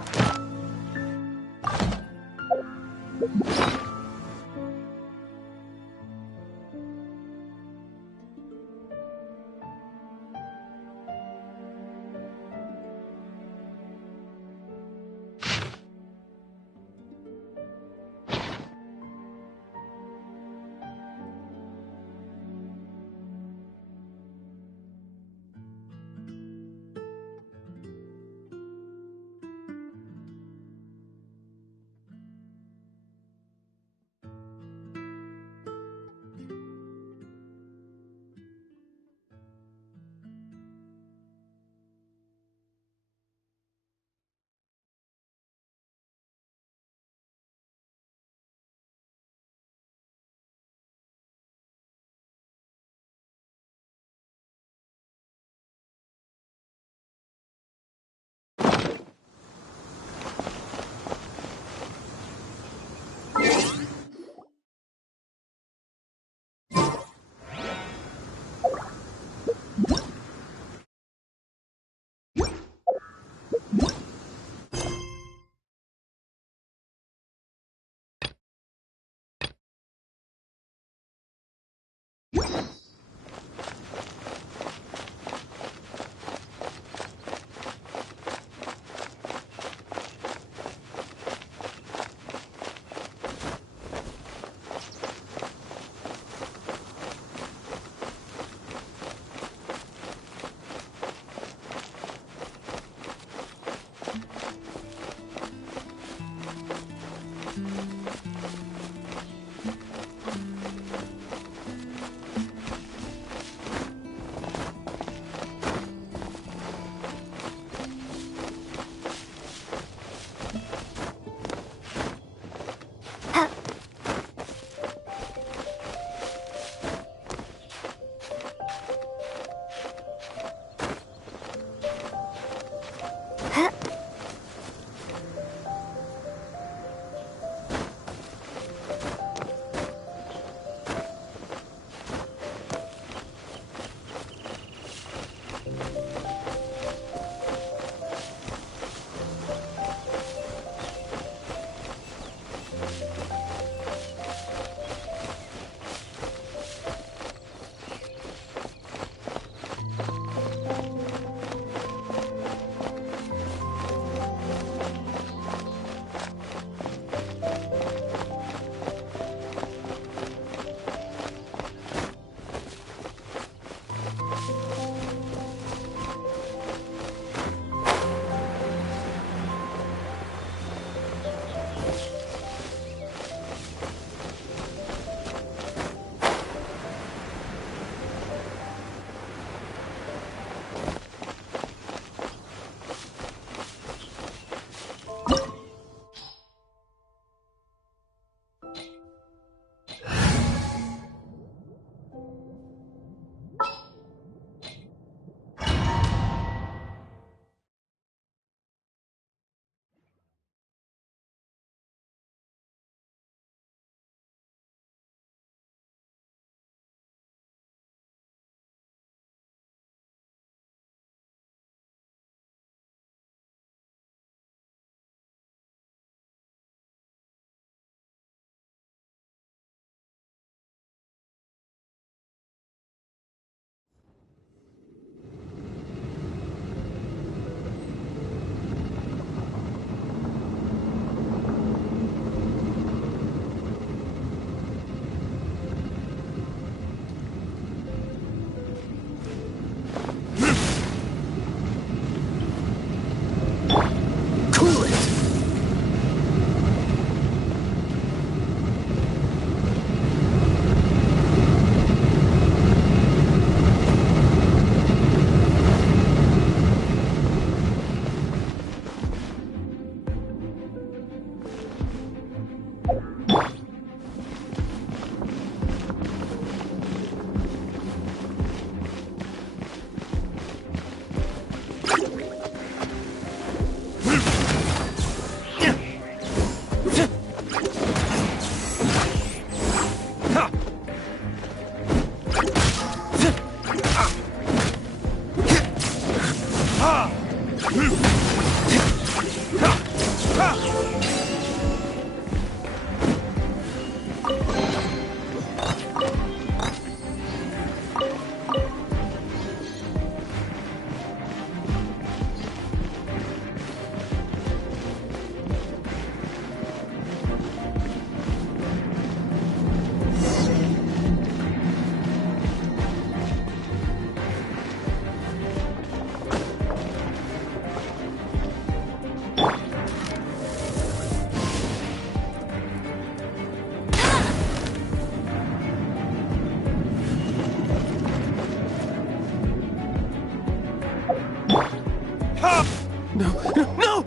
No!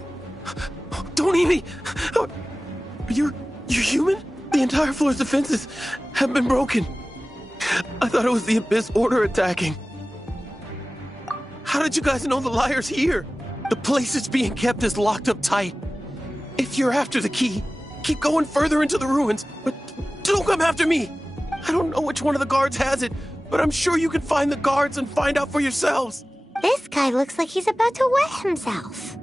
Don't eat me! You're human? The entire floor's defenses have been broken. I thought it was the Abyss Order attacking. How did you guys know the liar's here? The place it's being kept is locked up tight. If you're after the key, keep going further into the ruins, but don't come after me. I don't know which one of the guards has it, but I'm sure you can find the guards and find out for yourselves. This guy looks like he's about to wet himself.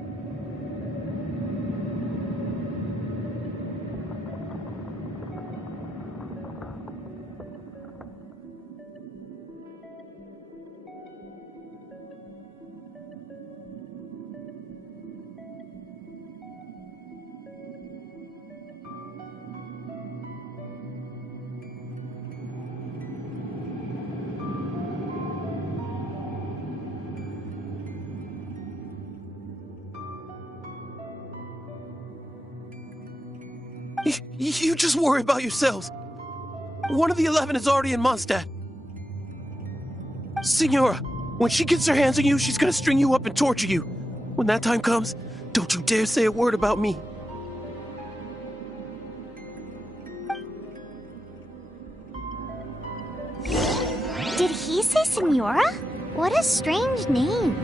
You just worry about yourselves. One of the 11 is already in Mondstadt. Signora, when she gets her hands on you, she's gonna string you up and torture you. When that time comes, don't you dare say a word about me. Did he say Senora? What a strange name.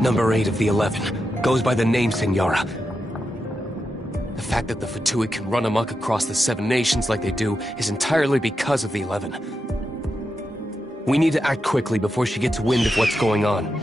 Number 8 of the 11 goes by the name Senora. The fact that the Fatui can run amok across the 7 nations like they do is entirely because of the 11. We need to act quickly before she gets wind of what's going on.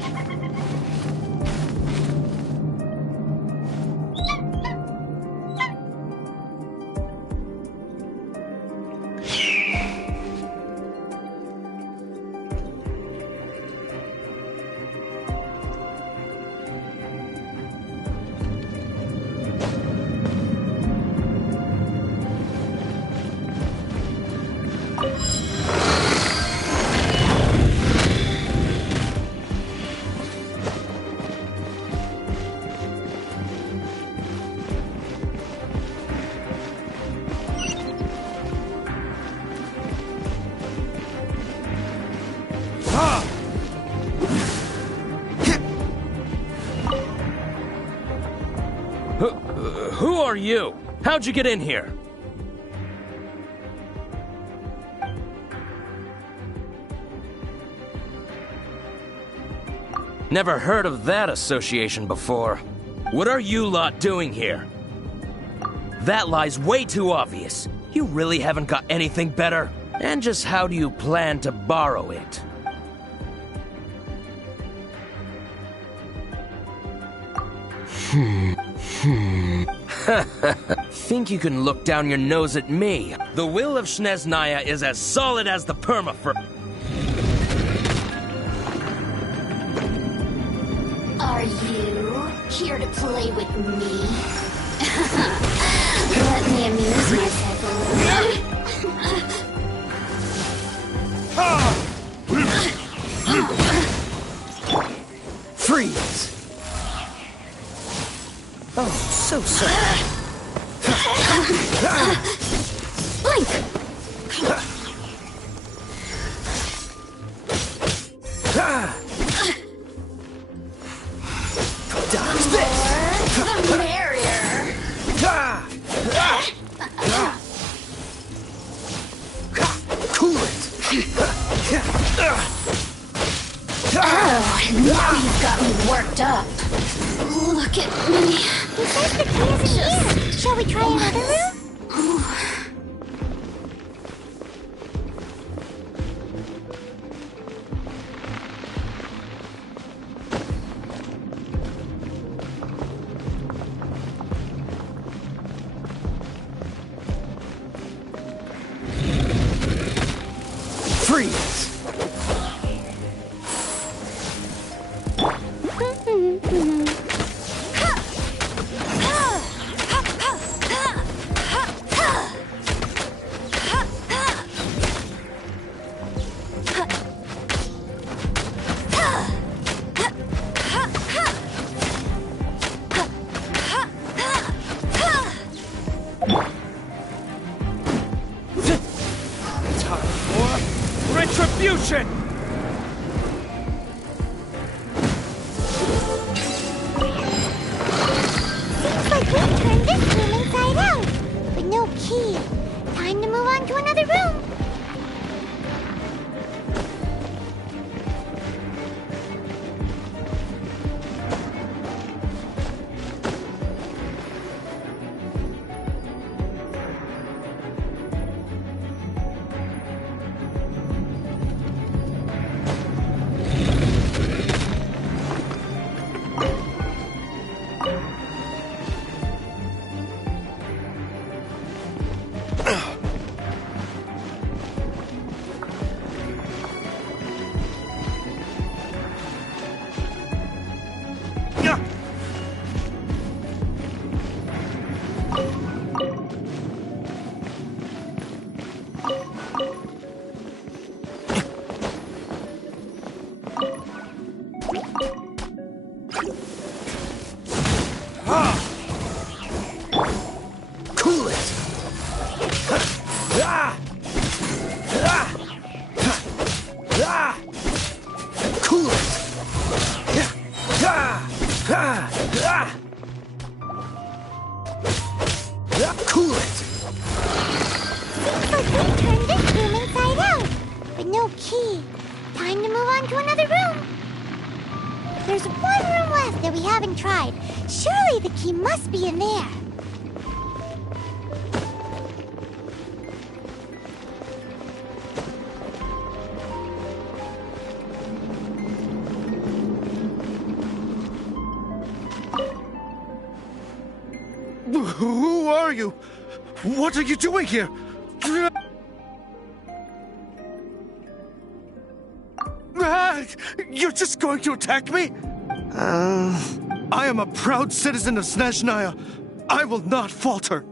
Who are you? How'd you get in here? Never heard of that association before. What are you lot doing here? That lie's way too obvious. You really haven't got anything better? And just how do you plan to borrow it? Think you can look down your nose at me? The will of Snezhnaya is as solid as the permafrost. Are you here to play with me? Let me amuse myself a little. Freeze! Oh, so sorry. Blink! Dodge this! The merrier! Cool it! Oh, now you've got me worked up. Look at me. He says the key isn't here. Shall we try another room? Genshin! Seems like we turned this room inside out, but no key. Time to move on to another room. Who are you? What are you doing here? You're just going to attack me? I am a proud citizen of Snezhnaya. I will not falter.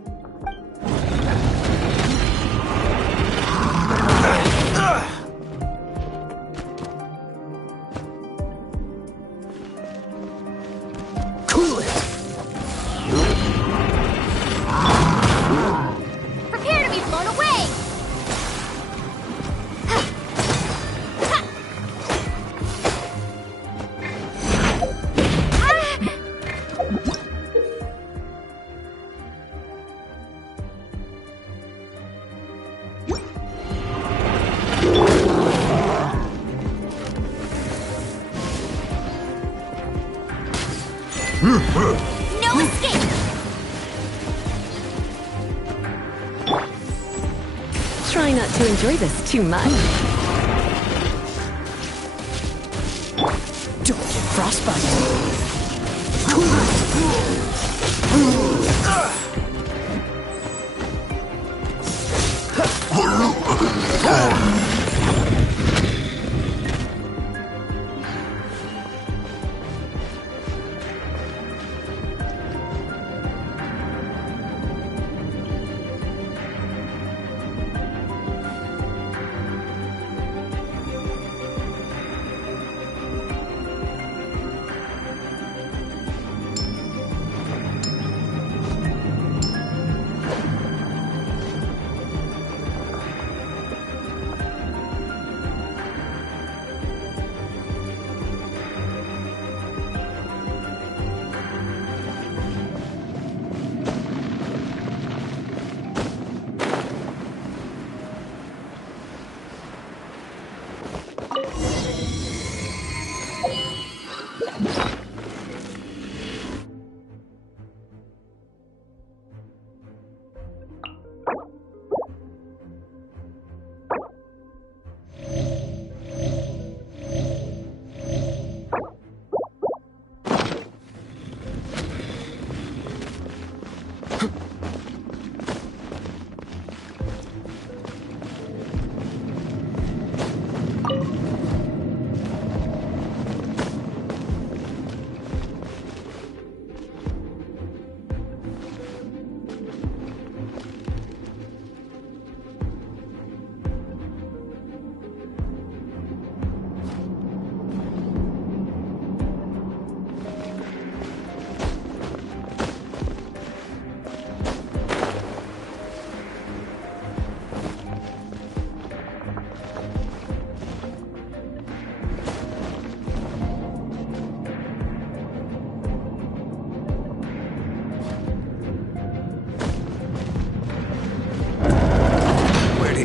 Cool it! Prepare to be blown away! No escape! Try not to enjoy this too much. Don't get frostbite.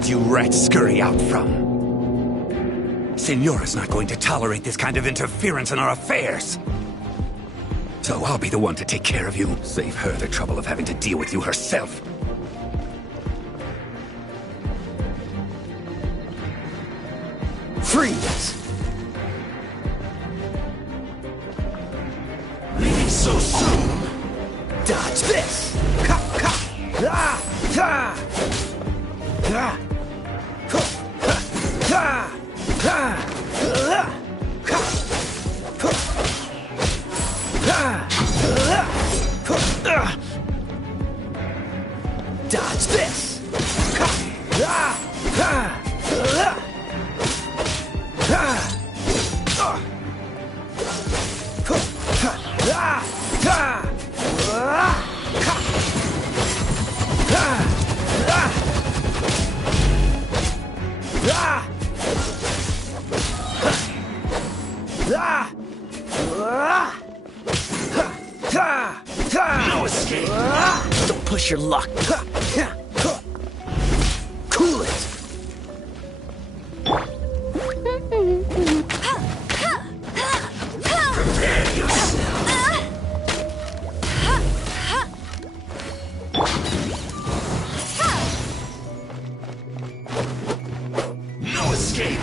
did you rats scurry out from? Senora's not going to tolerate this kind of interference in our affairs. So I'll be the one to take care of you. Save her the trouble of having to deal with you herself. Freeze! Leaving so soon! Dodge this! Ha! Ha! Ah! Ha! Ha! Ha! Ha! Ha! Dodge this! No escape! Don't push your luck! Cool it! Prepare yourself! No escape!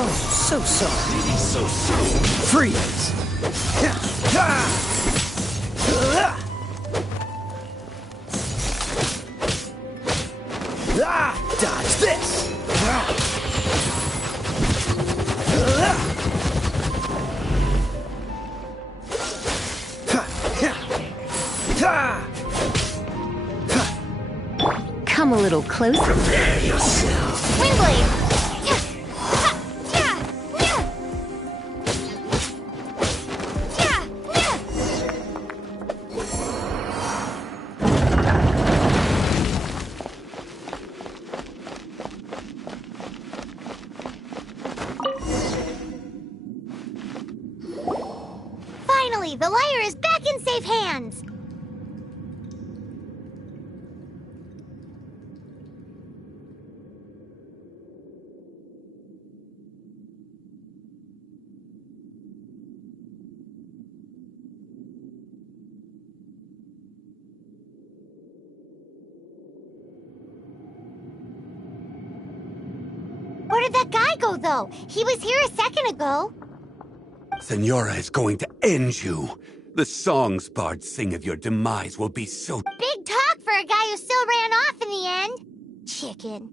Oh, so sorry. So soon. Freeze! Dodge this! Come a little closer. Prepare yourself. Windblade! Finally, the lyre is back in safe hands! Where did that guy go, though? He was here a second ago. Senora is going to end you. The songs bards sing of your demise will be so... Big talk for a guy who still ran off in the end. Chicken.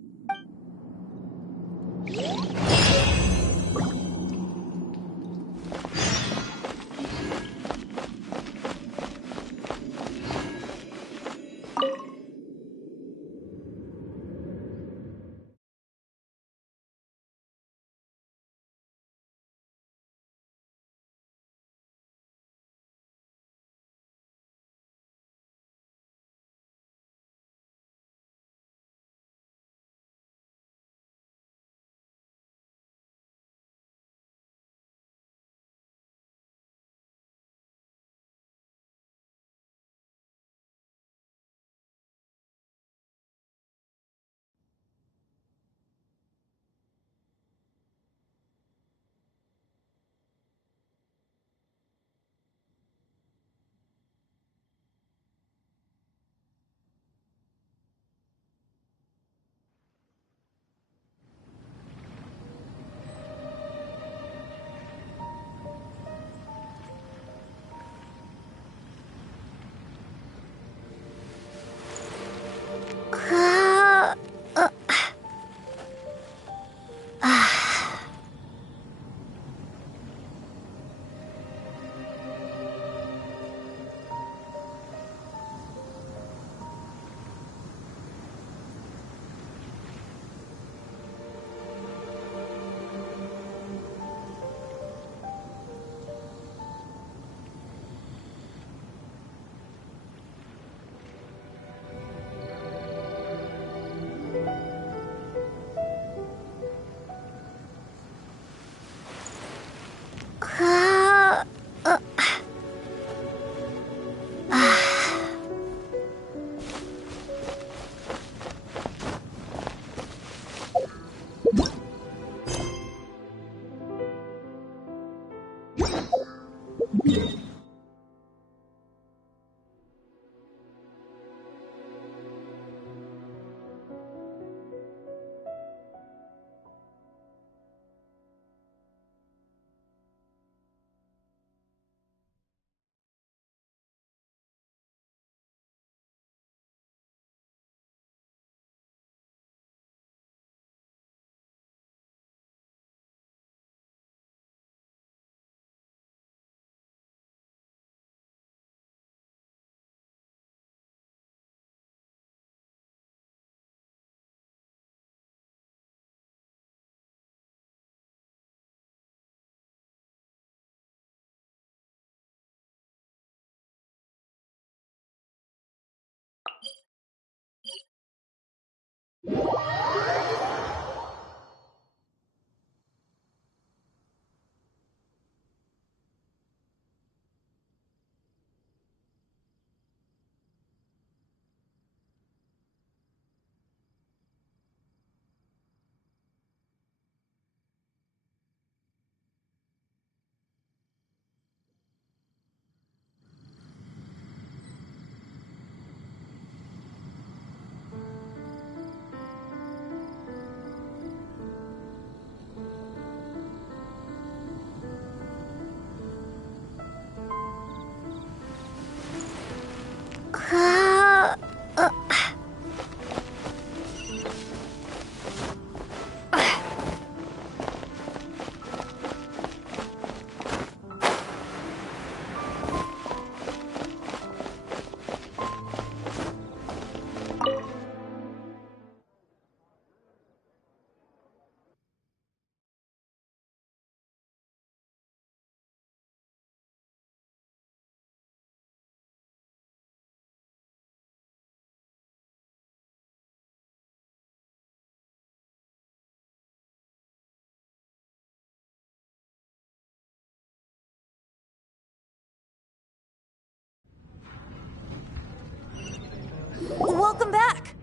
Welcome back!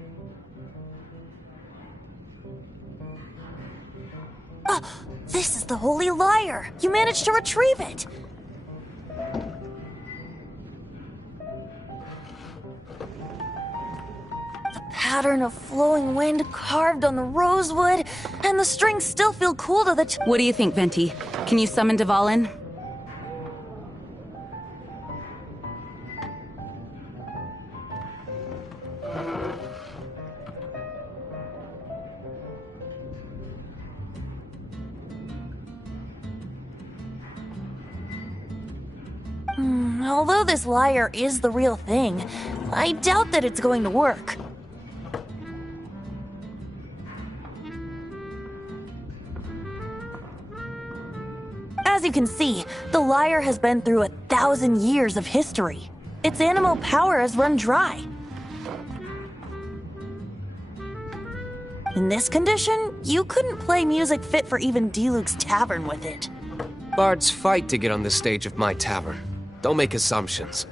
This is the Holy Lyre! You managed to retrieve it! The pattern of flowing wind carved on the rosewood, and the strings still feel cool to the What do you think, Venti? Can you summon Dvalin? Although this lyre is the real thing, I doubt that it's going to work. As you can see, the lyre has been through 1,000 years of history. Its animal power has run dry. In this condition, you couldn't play music fit for even Diluc's tavern with it. Bards fight to get on the stage of my tavern. Don't make assumptions.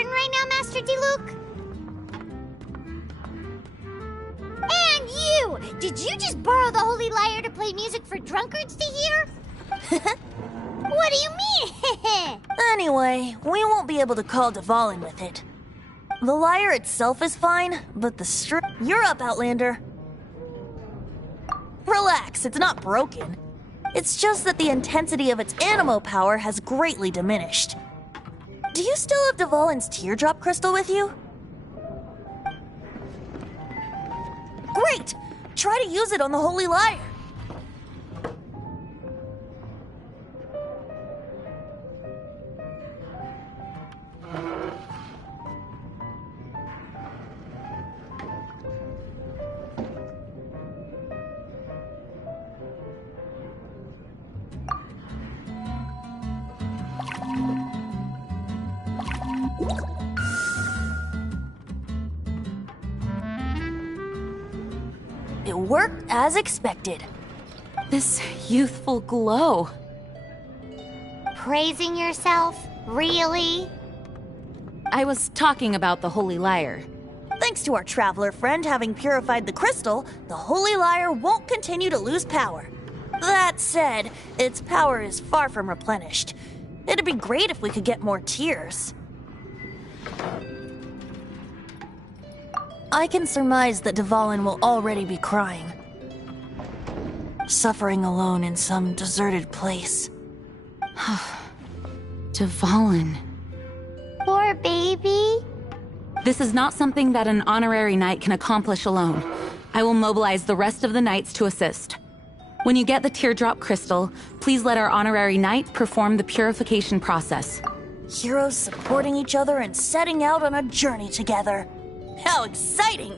important right now, Master Diluc? And you! Did you just borrow the Holy Lyre to play music for drunkards to hear? What do you mean? Anyway, we won't be able to call Dvalin with it. The lyre itself is fine, but the string... You're up, Outlander. Relax, it's not broken. It's just that the intensity of its animo power has greatly diminished. Do you still have Dvalin's teardrop crystal with you? Great! Try to use it on the Holy Lyre. It worked as expected. This youthful glow. Praising yourself? Really? I was talking about the Holy Lyre. Thanks to our traveler friend having purified the crystal, the Holy Lyre won't continue to lose power. That said, its power is far from replenished. It'd be great if we could get more tears. I can surmise that Dvalin will already be crying. Suffering alone in some deserted place. Dvalin. Poor baby. This is not something that an honorary knight can accomplish alone. I will mobilize the rest of the knights to assist. When you get the teardrop crystal, please let our honorary knight perform the purification process. Heroes supporting each other and setting out on a journey together. How exciting!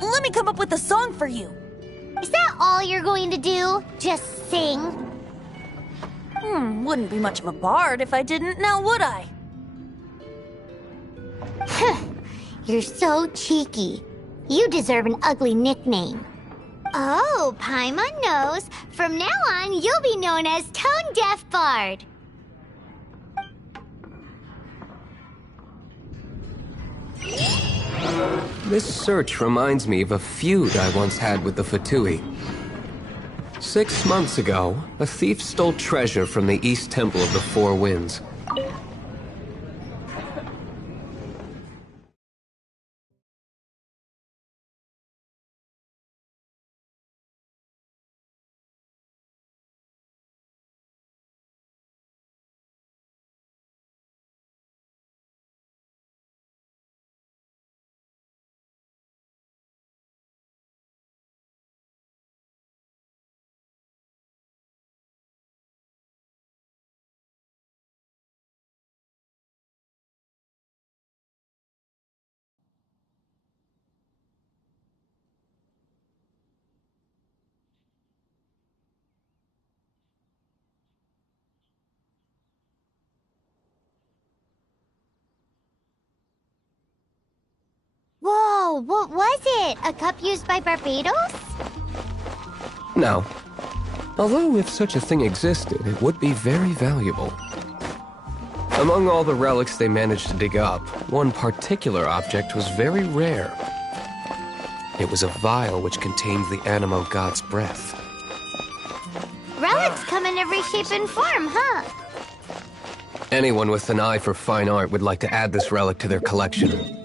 Let me come up with a song for you. Is that all you're going to do? Just sing? Wouldn't be much of a bard if I didn't, now would I? You're so cheeky. You deserve an ugly nickname. Oh, Paimon knows. From now on, you'll be known as Tone Deaf Bard. This search reminds me of a feud I once had with the Fatui. 6 months ago, a thief stole treasure from the East Temple of the Four Winds. Whoa, what was it? A cup used by Barbados? No. Although if such a thing existed, it would be very valuable. Among all the relics they managed to dig up, one particular object was very rare. It was a vial which contained the Animo god's breath. Relics come in every shape and form, huh? Anyone with an eye for fine art would like to add this relic to their collection.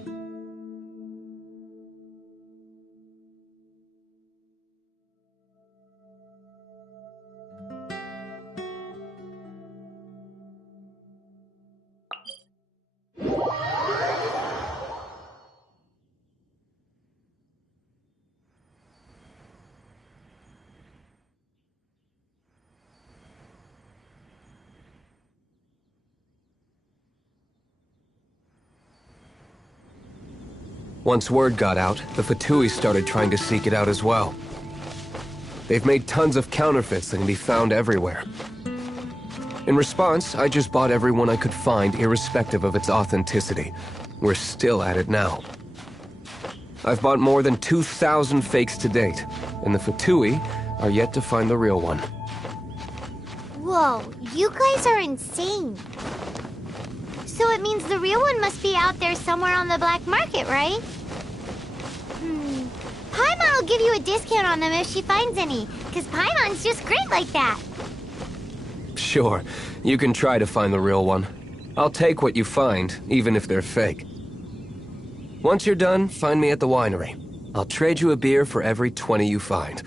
Once word got out, the Fatui started trying to seek it out as well. They've made tons of counterfeits that can be found everywhere. In response, I just bought every one I could find, irrespective of its authenticity. We're still at it now. I've bought more than 2,000 fakes to date, and the Fatui are yet to find the real one. Whoa, you guys are insane. So it means the real one must be out there somewhere on the black market, right? Paimon will give you a discount on them if she finds any, because Paimon's just great like that. Sure, you can try to find the real one. I'll take what you find, even if they're fake. Once you're done, find me at the winery. I'll trade you a beer for every 20 you find.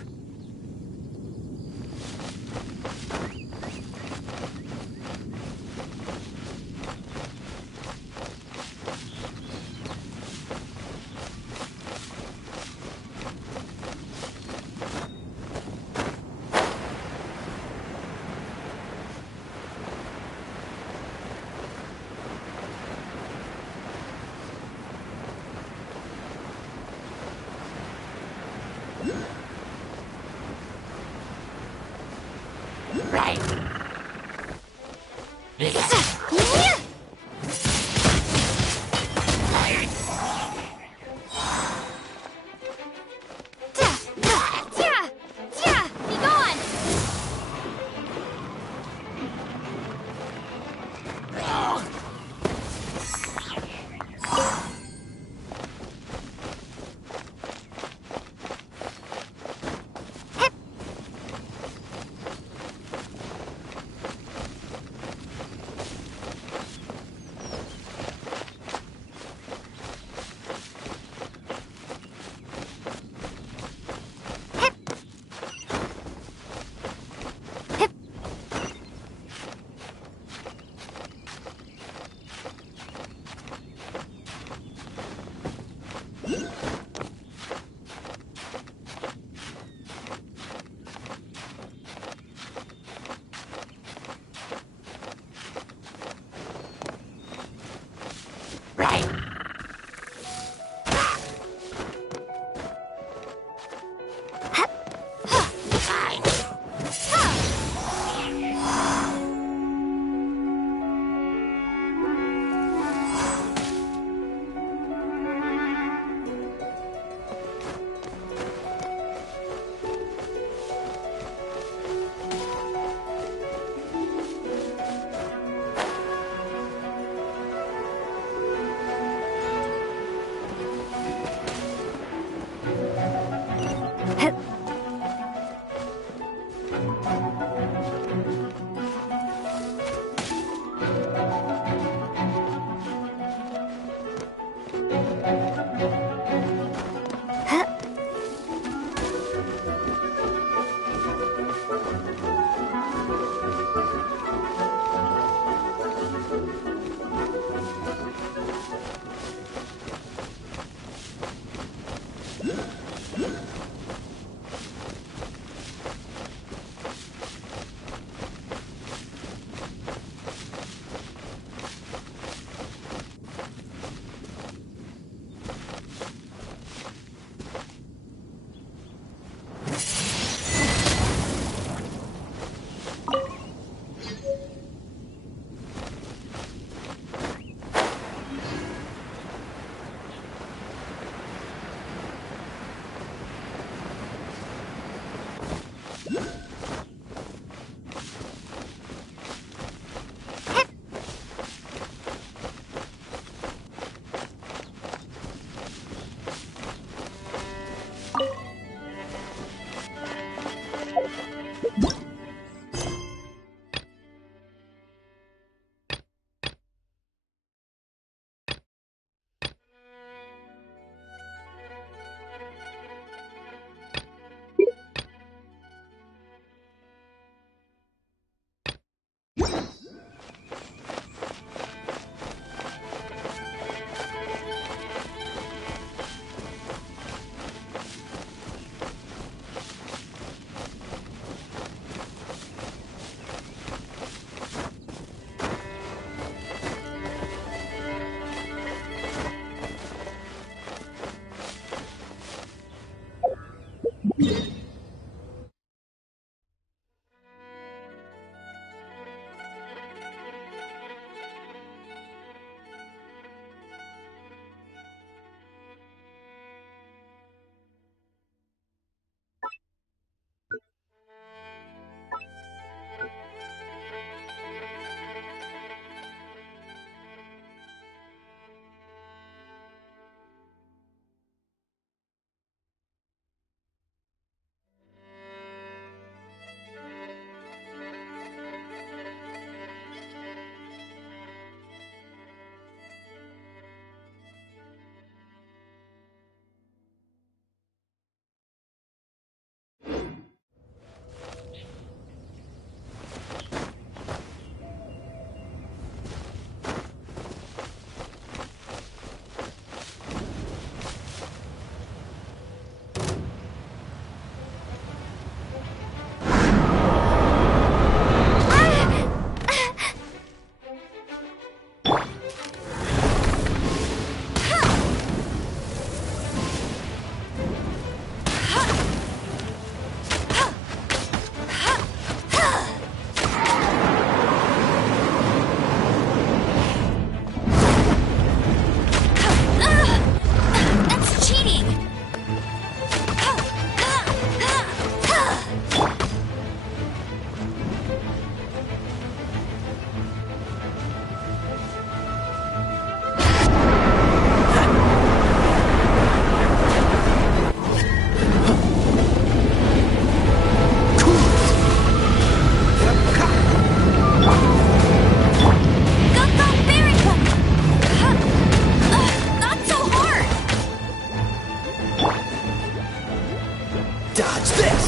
Dodge this!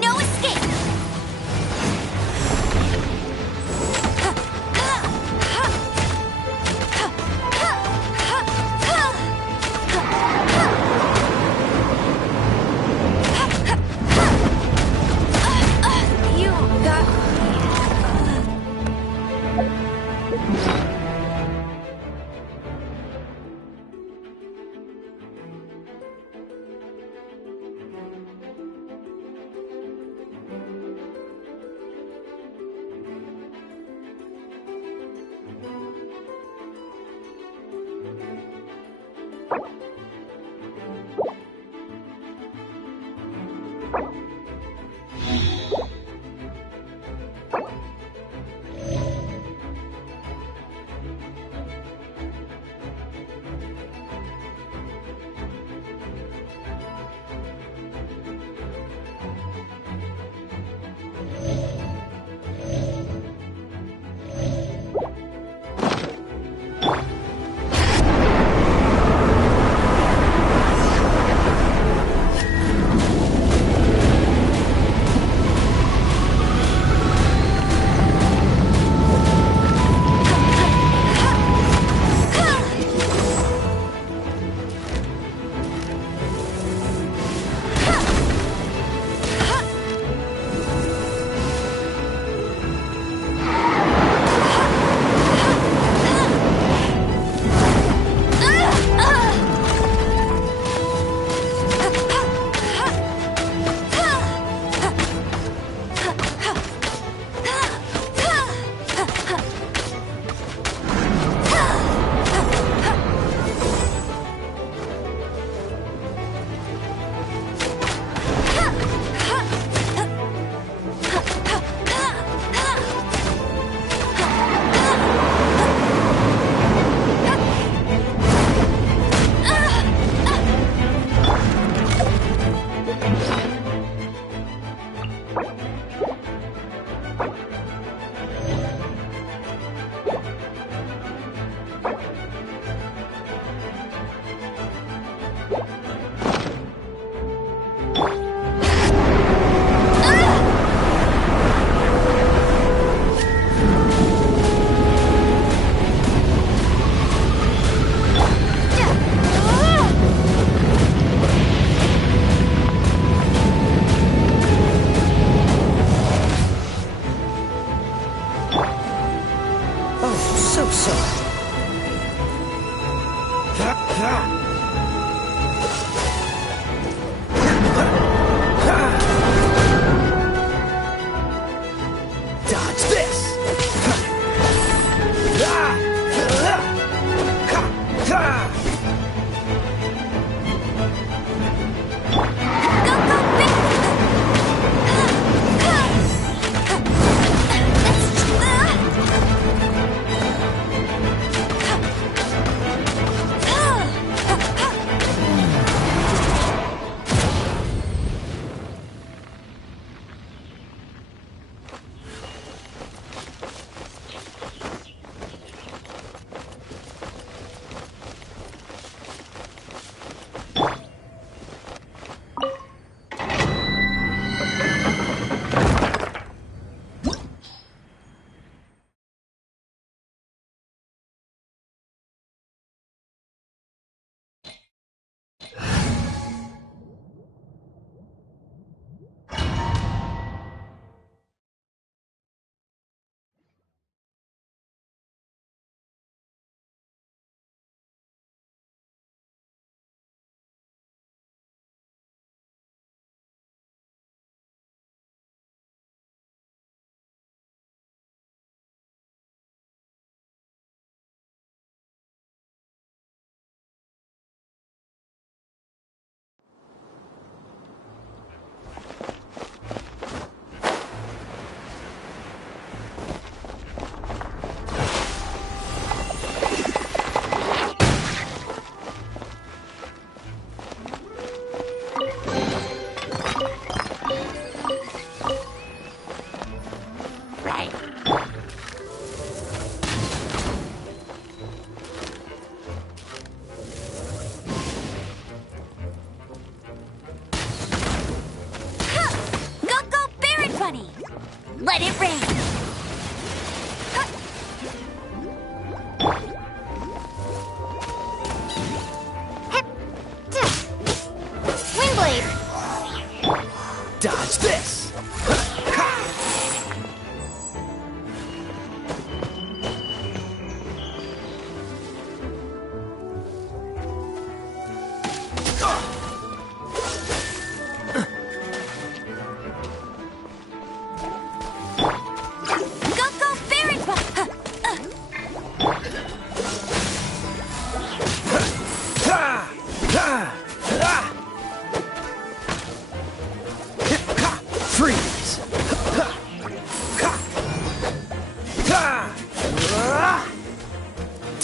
No escape! You got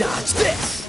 Dodge this!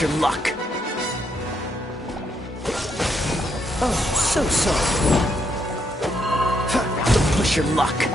Your luck. Oh, so sorry. Don't push your luck.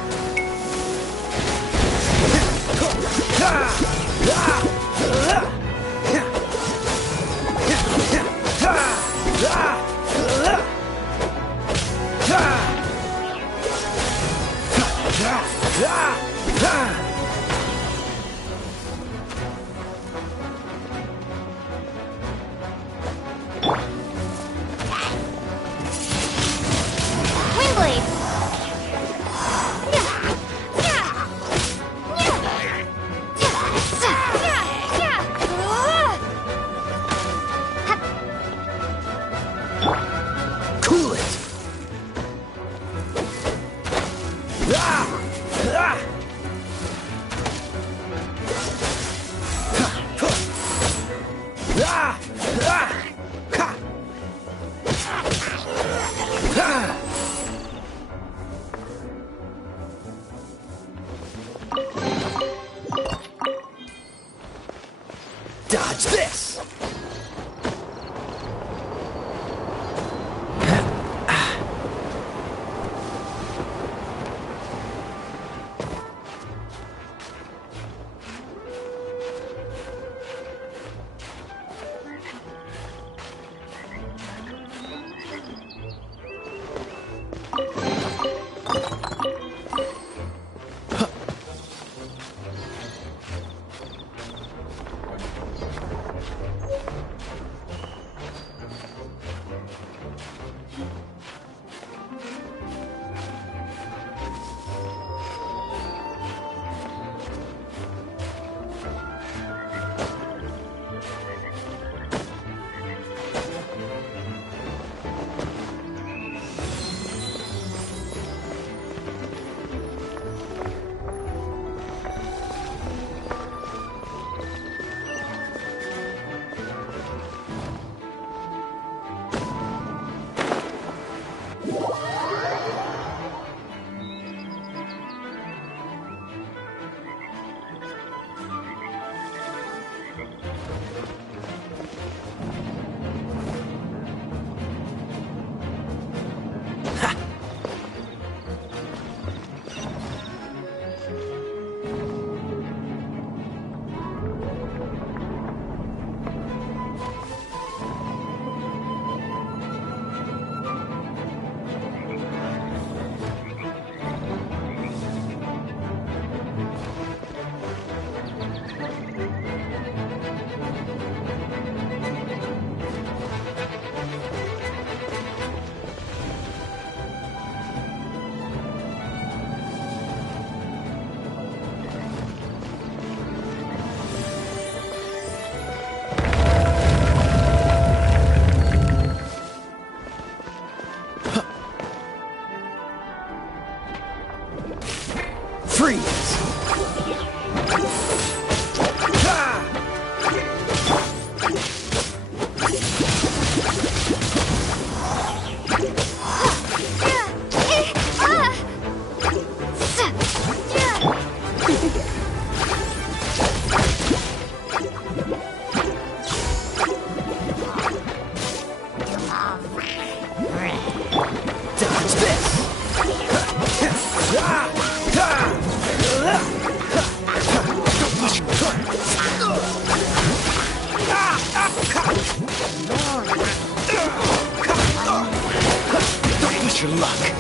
Test your luck.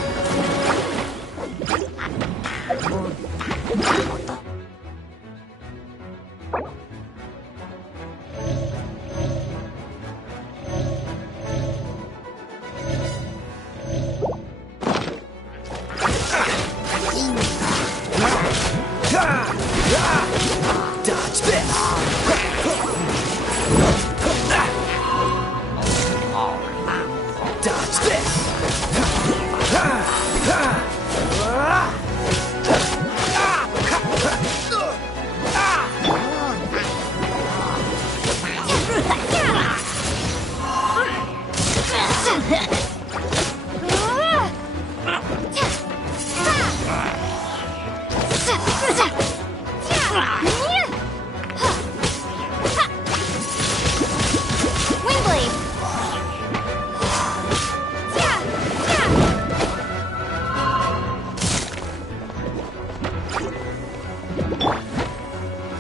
Dodge this! Dodge this!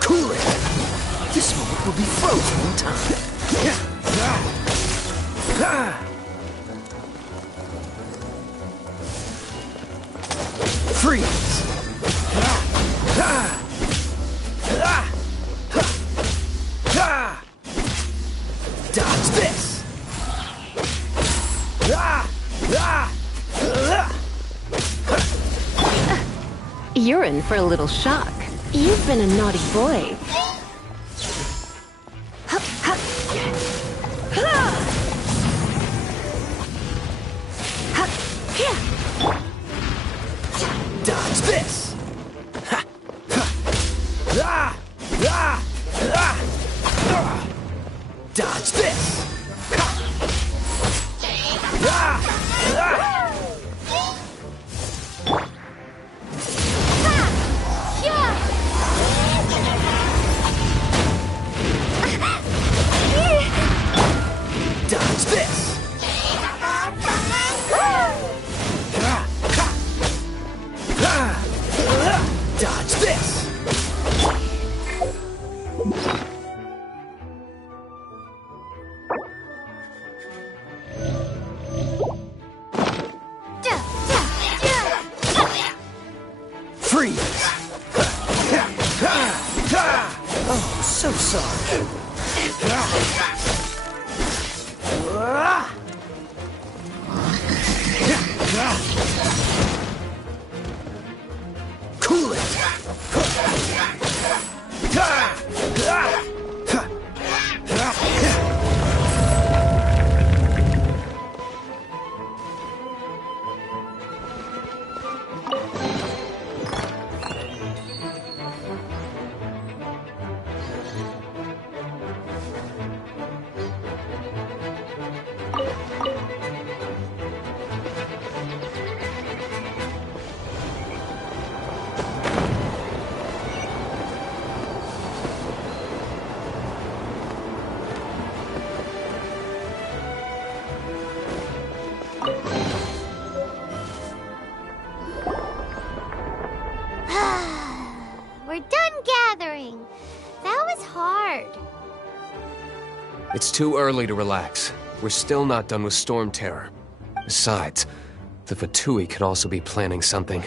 Cool it! This moment will be frozen in time. Freeze! Dodge this! You're in for a little shock. You've been a naughty boy. Dodge this! Dodge this! Dodge this! Dodge this! Freeze! Oh, so sorry. Cool it! We're done gathering. That was hard. It's too early to relax. We're still not done with Storm Terror. Besides, the Fatui could also be planning something.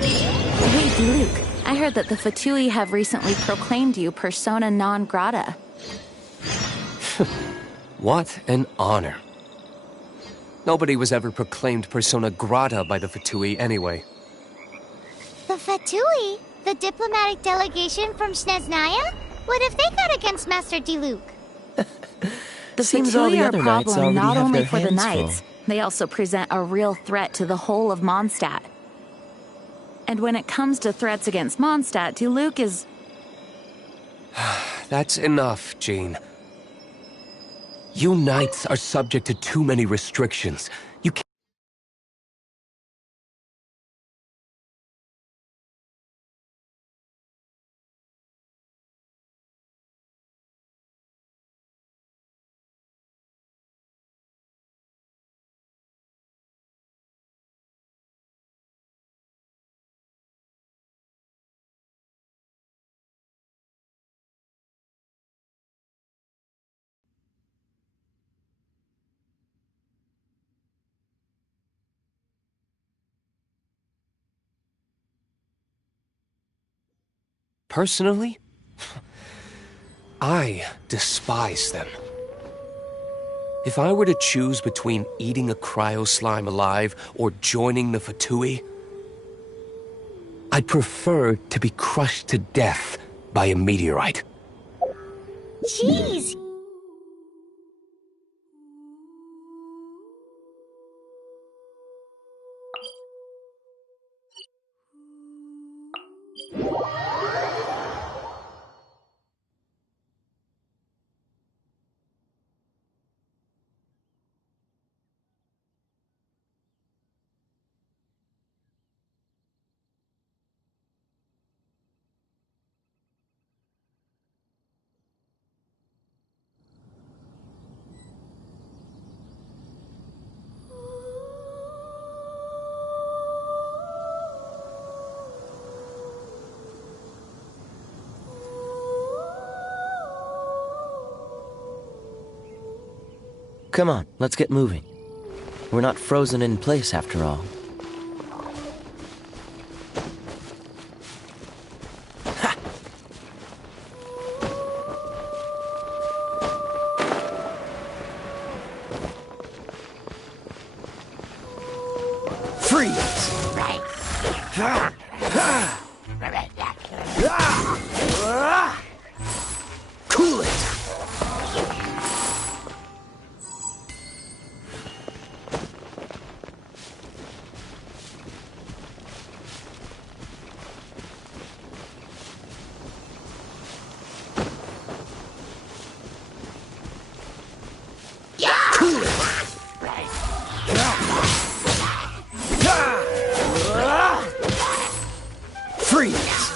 Hey, Diluc, I heard that the Fatui have recently proclaimed you persona non grata. What an honor. Nobody was ever proclaimed persona grata by the Fatui anyway. The Fatui? The diplomatic delegation from Sneznaya? What if they got against Master Diluc? The Seems all Fatui the are a other knights problem already not have only their for the hands full. knights, they also present a real threat to the whole of Mondstadt. And when it comes to threats against Mondstadt, Diluc is... That's enough, Jean. You knights are subject to too many restrictions. You can't... Personally, I despise them. If I were to choose between eating a cryo slime alive or joining the Fatui, I'd prefer to be crushed to death by a meteorite. Jeez! Come on, let's get moving. We're not frozen in place after all. Cool it! Freeze!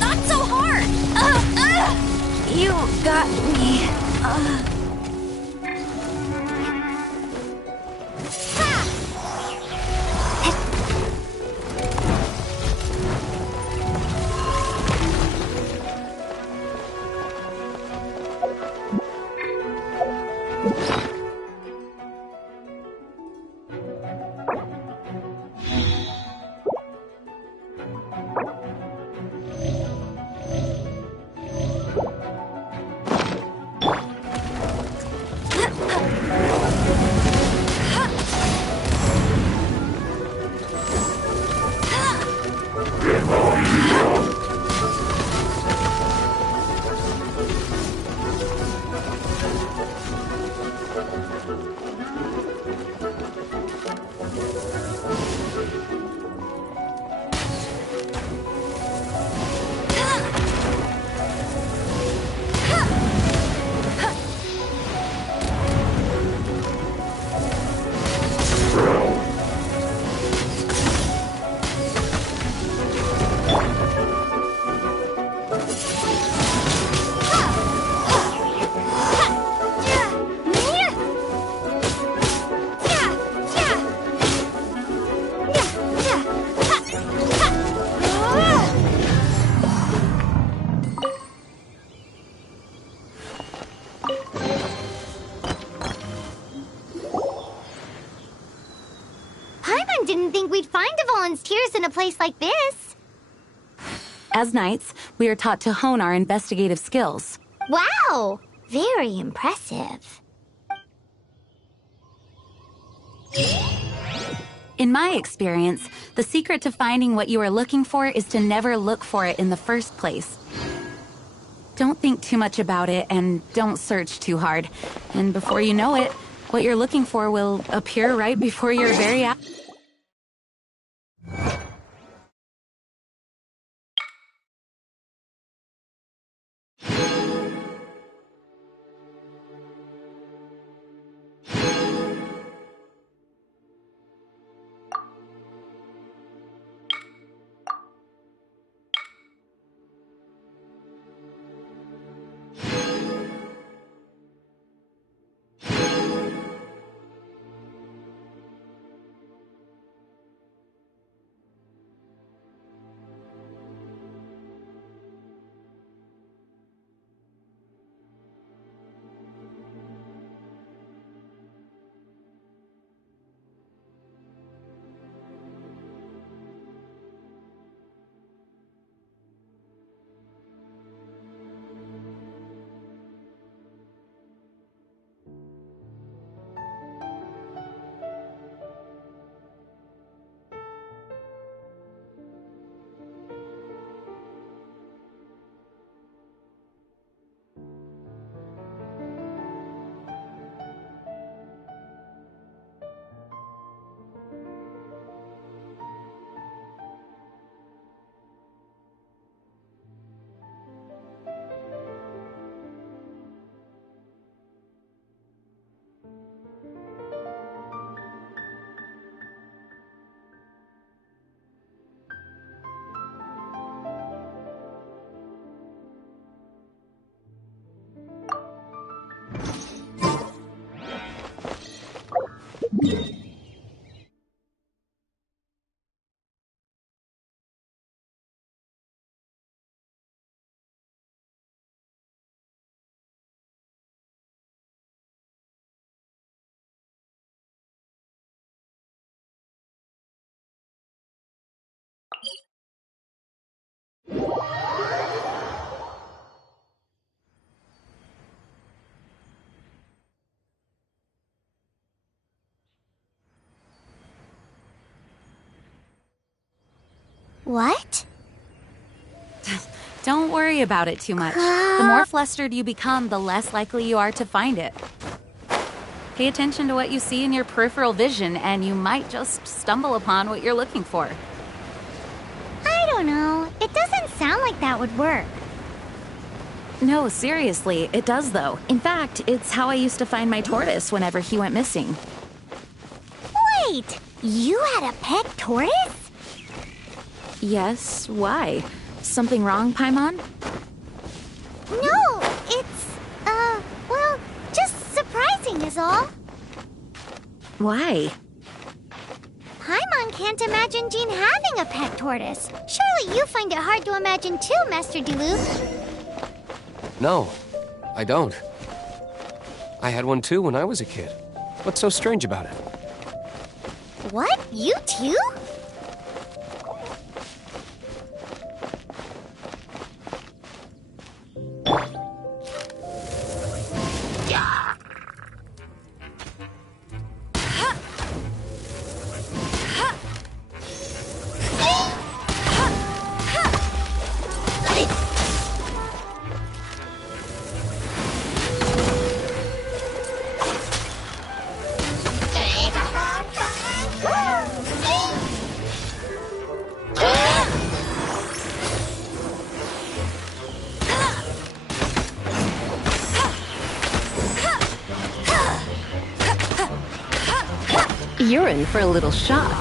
Not so hard! You got me. Didn't think we'd find volunteers in a place like this. As knights, we are taught to hone our investigative skills. Wow! Very impressive. In my experience, the secret to finding what you are looking for is to never look for it in the first place. Don't think too much about it and don't search too hard. And before you know it, what you're looking for will appear right before your very eyes. What? Don't worry about it too much. The more flustered you become, the less likely you are to find it. Pay attention to what you see in your peripheral vision, and you might just stumble upon what you're looking for. I don't know. It doesn't sound like that would work. No, seriously, it does though. In fact, it's how I used to find my tortoise whenever he went missing. Wait, you had a pet tortoise? Yes, why? Something wrong, Paimon? No, it's, well, just surprising is all. Why? Paimon can't imagine Jean having a pet tortoise. Surely you find it hard to imagine too, Master Diluc. No, I don't. I had one too when I was a kid. What's so strange about it? What? You too? You're in for a little shock.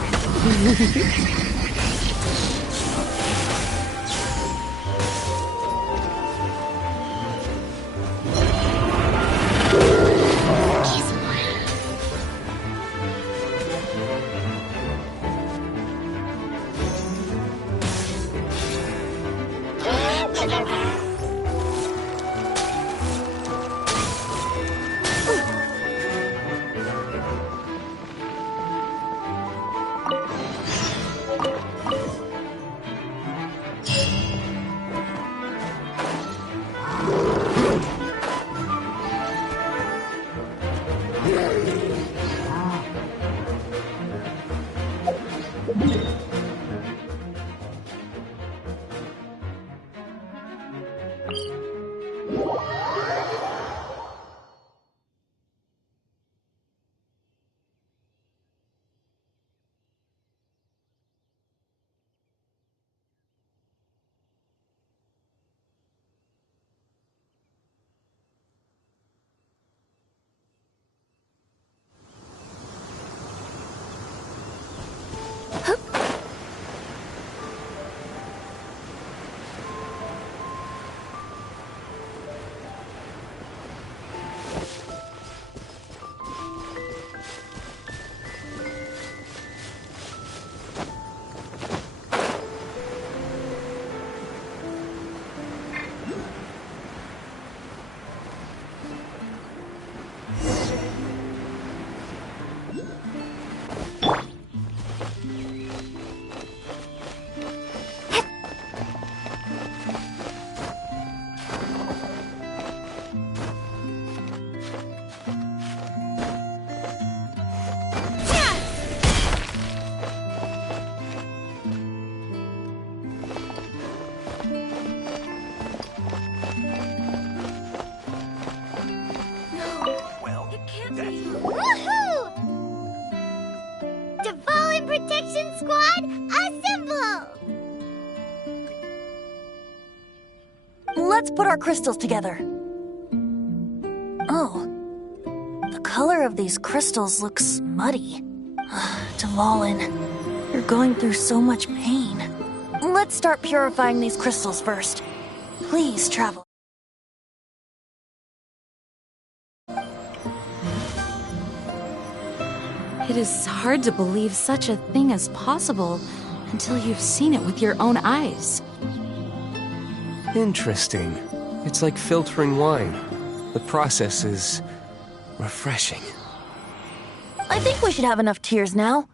Protection Squad, assemble! Let's put our crystals together. Oh. The color of these crystals looks muddy. Dvalin, you're going through so much pain. Let's start purifying these crystals first. Please, travel. It is hard to believe such a thing is possible until you've seen it with your own eyes. Interesting. It's like filtering wine. The process is refreshing. I think we should have enough tears now.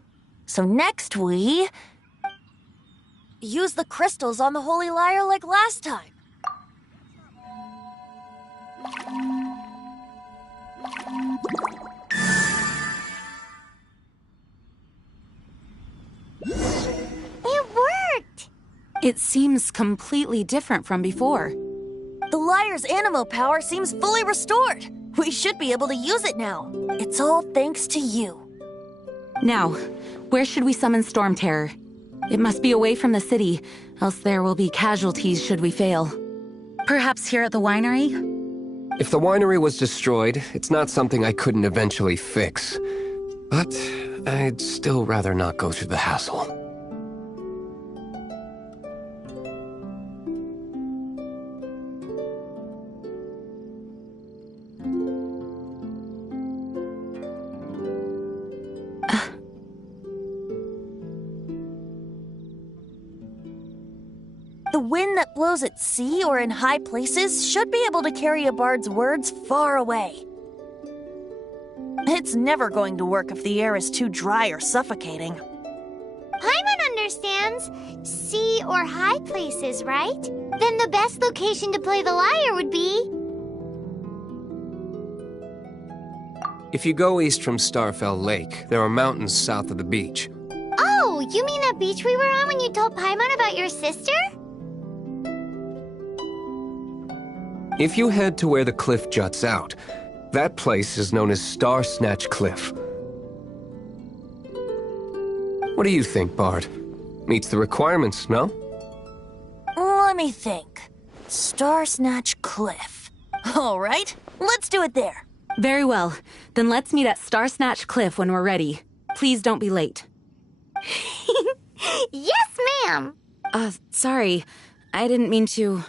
So next we use the crystals on the Holy Lyre like last time. It worked! It seems completely different from before. The Lyre's animo power seems fully restored. We should be able to use it now. It's all thanks to you. Now, where should we summon Storm Terror? It must be away from the city, else there will be casualties should we fail. Perhaps here at the winery? If the winery was destroyed, it's not something I couldn't eventually fix. But I'd still rather not go through the hassle. The wind that blows at sea or in high places should be able to carry a bard's words far away. It's never going to work if the air is too dry or suffocating. Paimon understands sea or high places, right? Then the best location to play the lyre would be... If you go east from Starfell Lake, there are mountains south of the beach. Oh, you mean that beach we were on when you told Paimon about your sister? If you head to where the cliff juts out, that place is known as Star Snatch Cliff. What do you think, Bard? Meets the requirements, no? Let me think. Star Snatch Cliff. All right, let's do it there. Very well. Then let's meet at Star Snatch Cliff when we're ready. Please don't be late. Yes, ma'am! Sorry. I didn't mean to...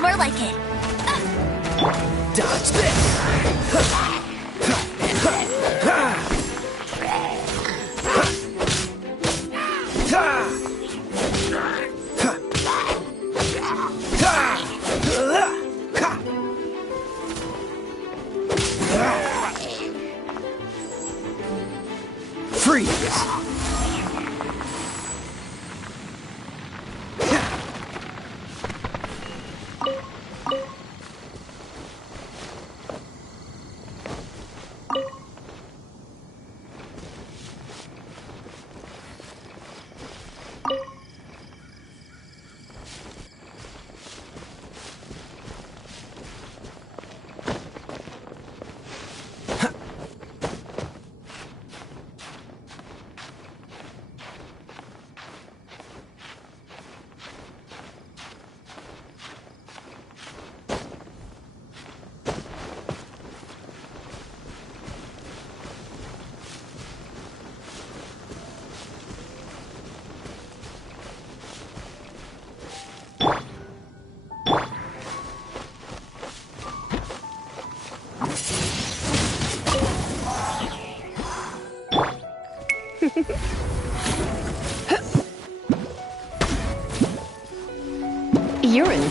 That's more like it. Dodge this! Freeze! Urine.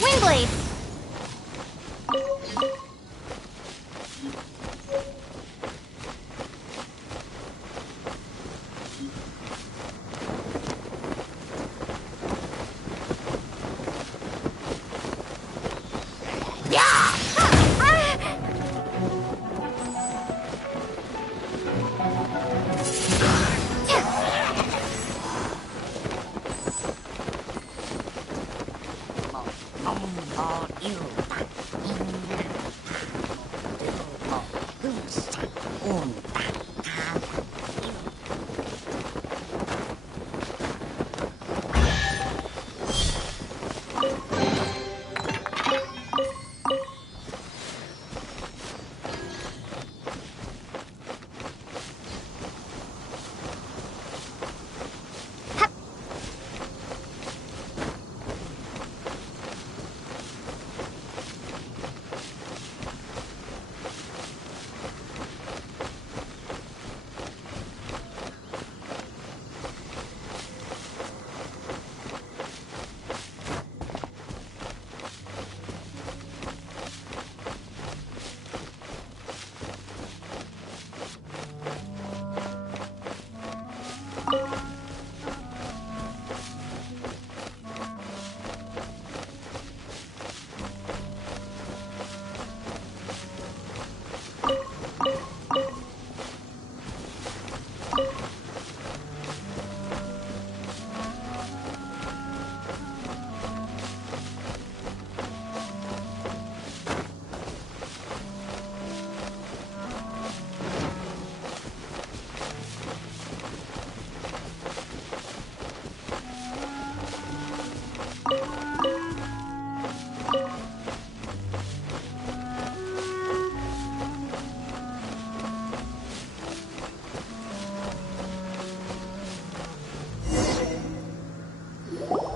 Wingblade!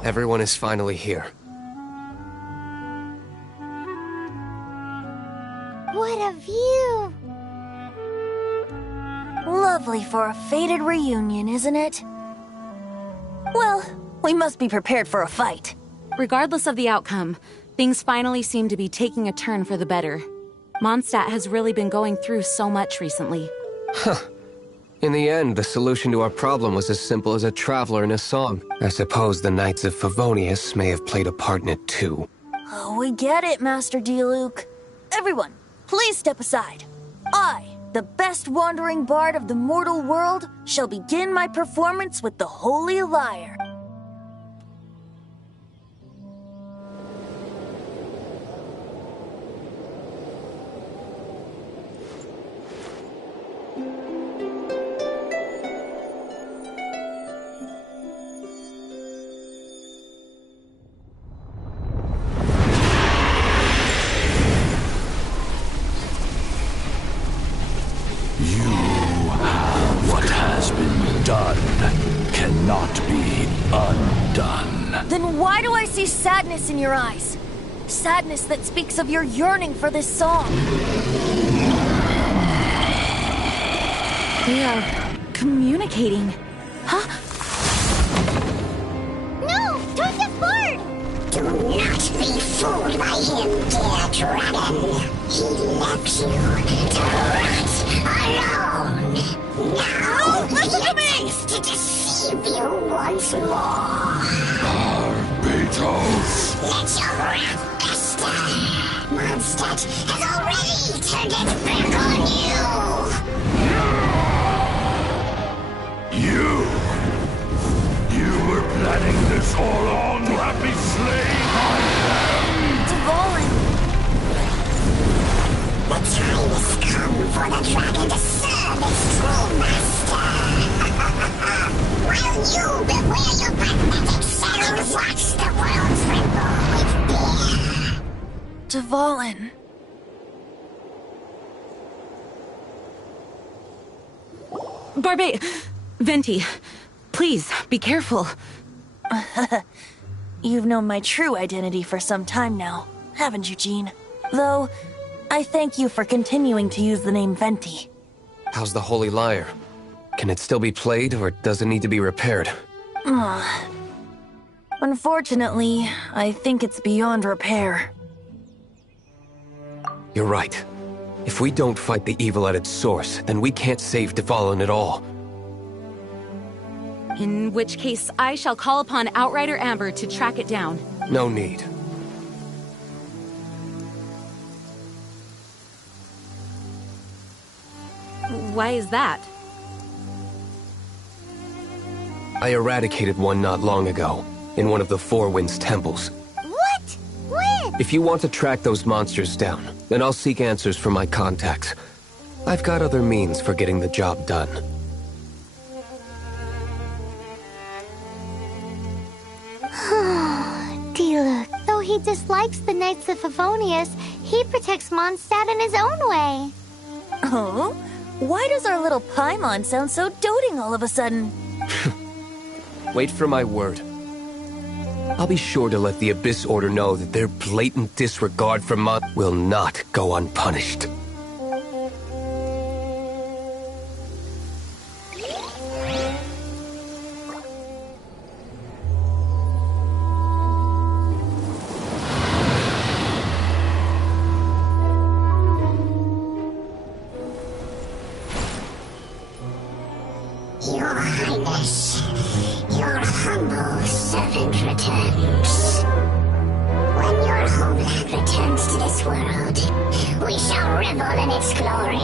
Everyone is finally here. What a view! Lovely for a fated reunion, isn't it? Well, we must be prepared for a fight. Regardless of the outcome, things finally seem to be taking a turn for the better. Mondstadt has really been going through so much recently. Huh. In the end, the solution to our problem was as simple as a traveler in a song. I suppose the Knights of Favonius may have played a part in it too. Oh, we get it, Master Diluc. Everyone, please step aside. I, the the best wandering bard of the mortal world, shall begin my performance with the Holy Lyre. What has been done cannot be undone. Then why do I see sadness in your eyes? Sadness that speaks of your yearning for this song. They are communicating. Huh? No! Don't get bored! Do not be fooled by him, dear dragon. He left you to rot alone. Now listen to me! attempts to deceive you once more. Barbatos! Let your wrath fester. Mondstadt has already turned its back on you. You were planning this all along to have me slain by them! Dvalin! The time has come for the dragon to serve its true master. While you beware your pathetic selves, watch the world tremble with fear. Dvalin. Venti, please, be careful. You've known my true identity for some time now, haven't you, Jean? Though, I thank you for continuing to use the name Venti. How's the Holy Lyre? Can it still be played, or does it need to be repaired? Unfortunately, I think it's beyond repair. You're right. If we don't fight the evil at its source, then we can't save Dvalin at all. In which case, I shall call upon Outrider Amber to track it down. No need. Why is that? I eradicated one not long ago, in one of the Four Winds temples. What? When? If you want to track those monsters down, then I'll seek answers from my contacts. I've got other means for getting the job done. Diluc, though he dislikes the Knights of Favonius, he protects Mondstadt in his own way. Oh? Why does our little Paimon sound so doting all of a sudden? Wait for my word. I'll be sure to let the Abyss Order know that their blatant disregard for Mon will not go unpunished. Your Highness, your humble servant returns. When your homeland returns to this world, we shall revel in its glory.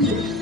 You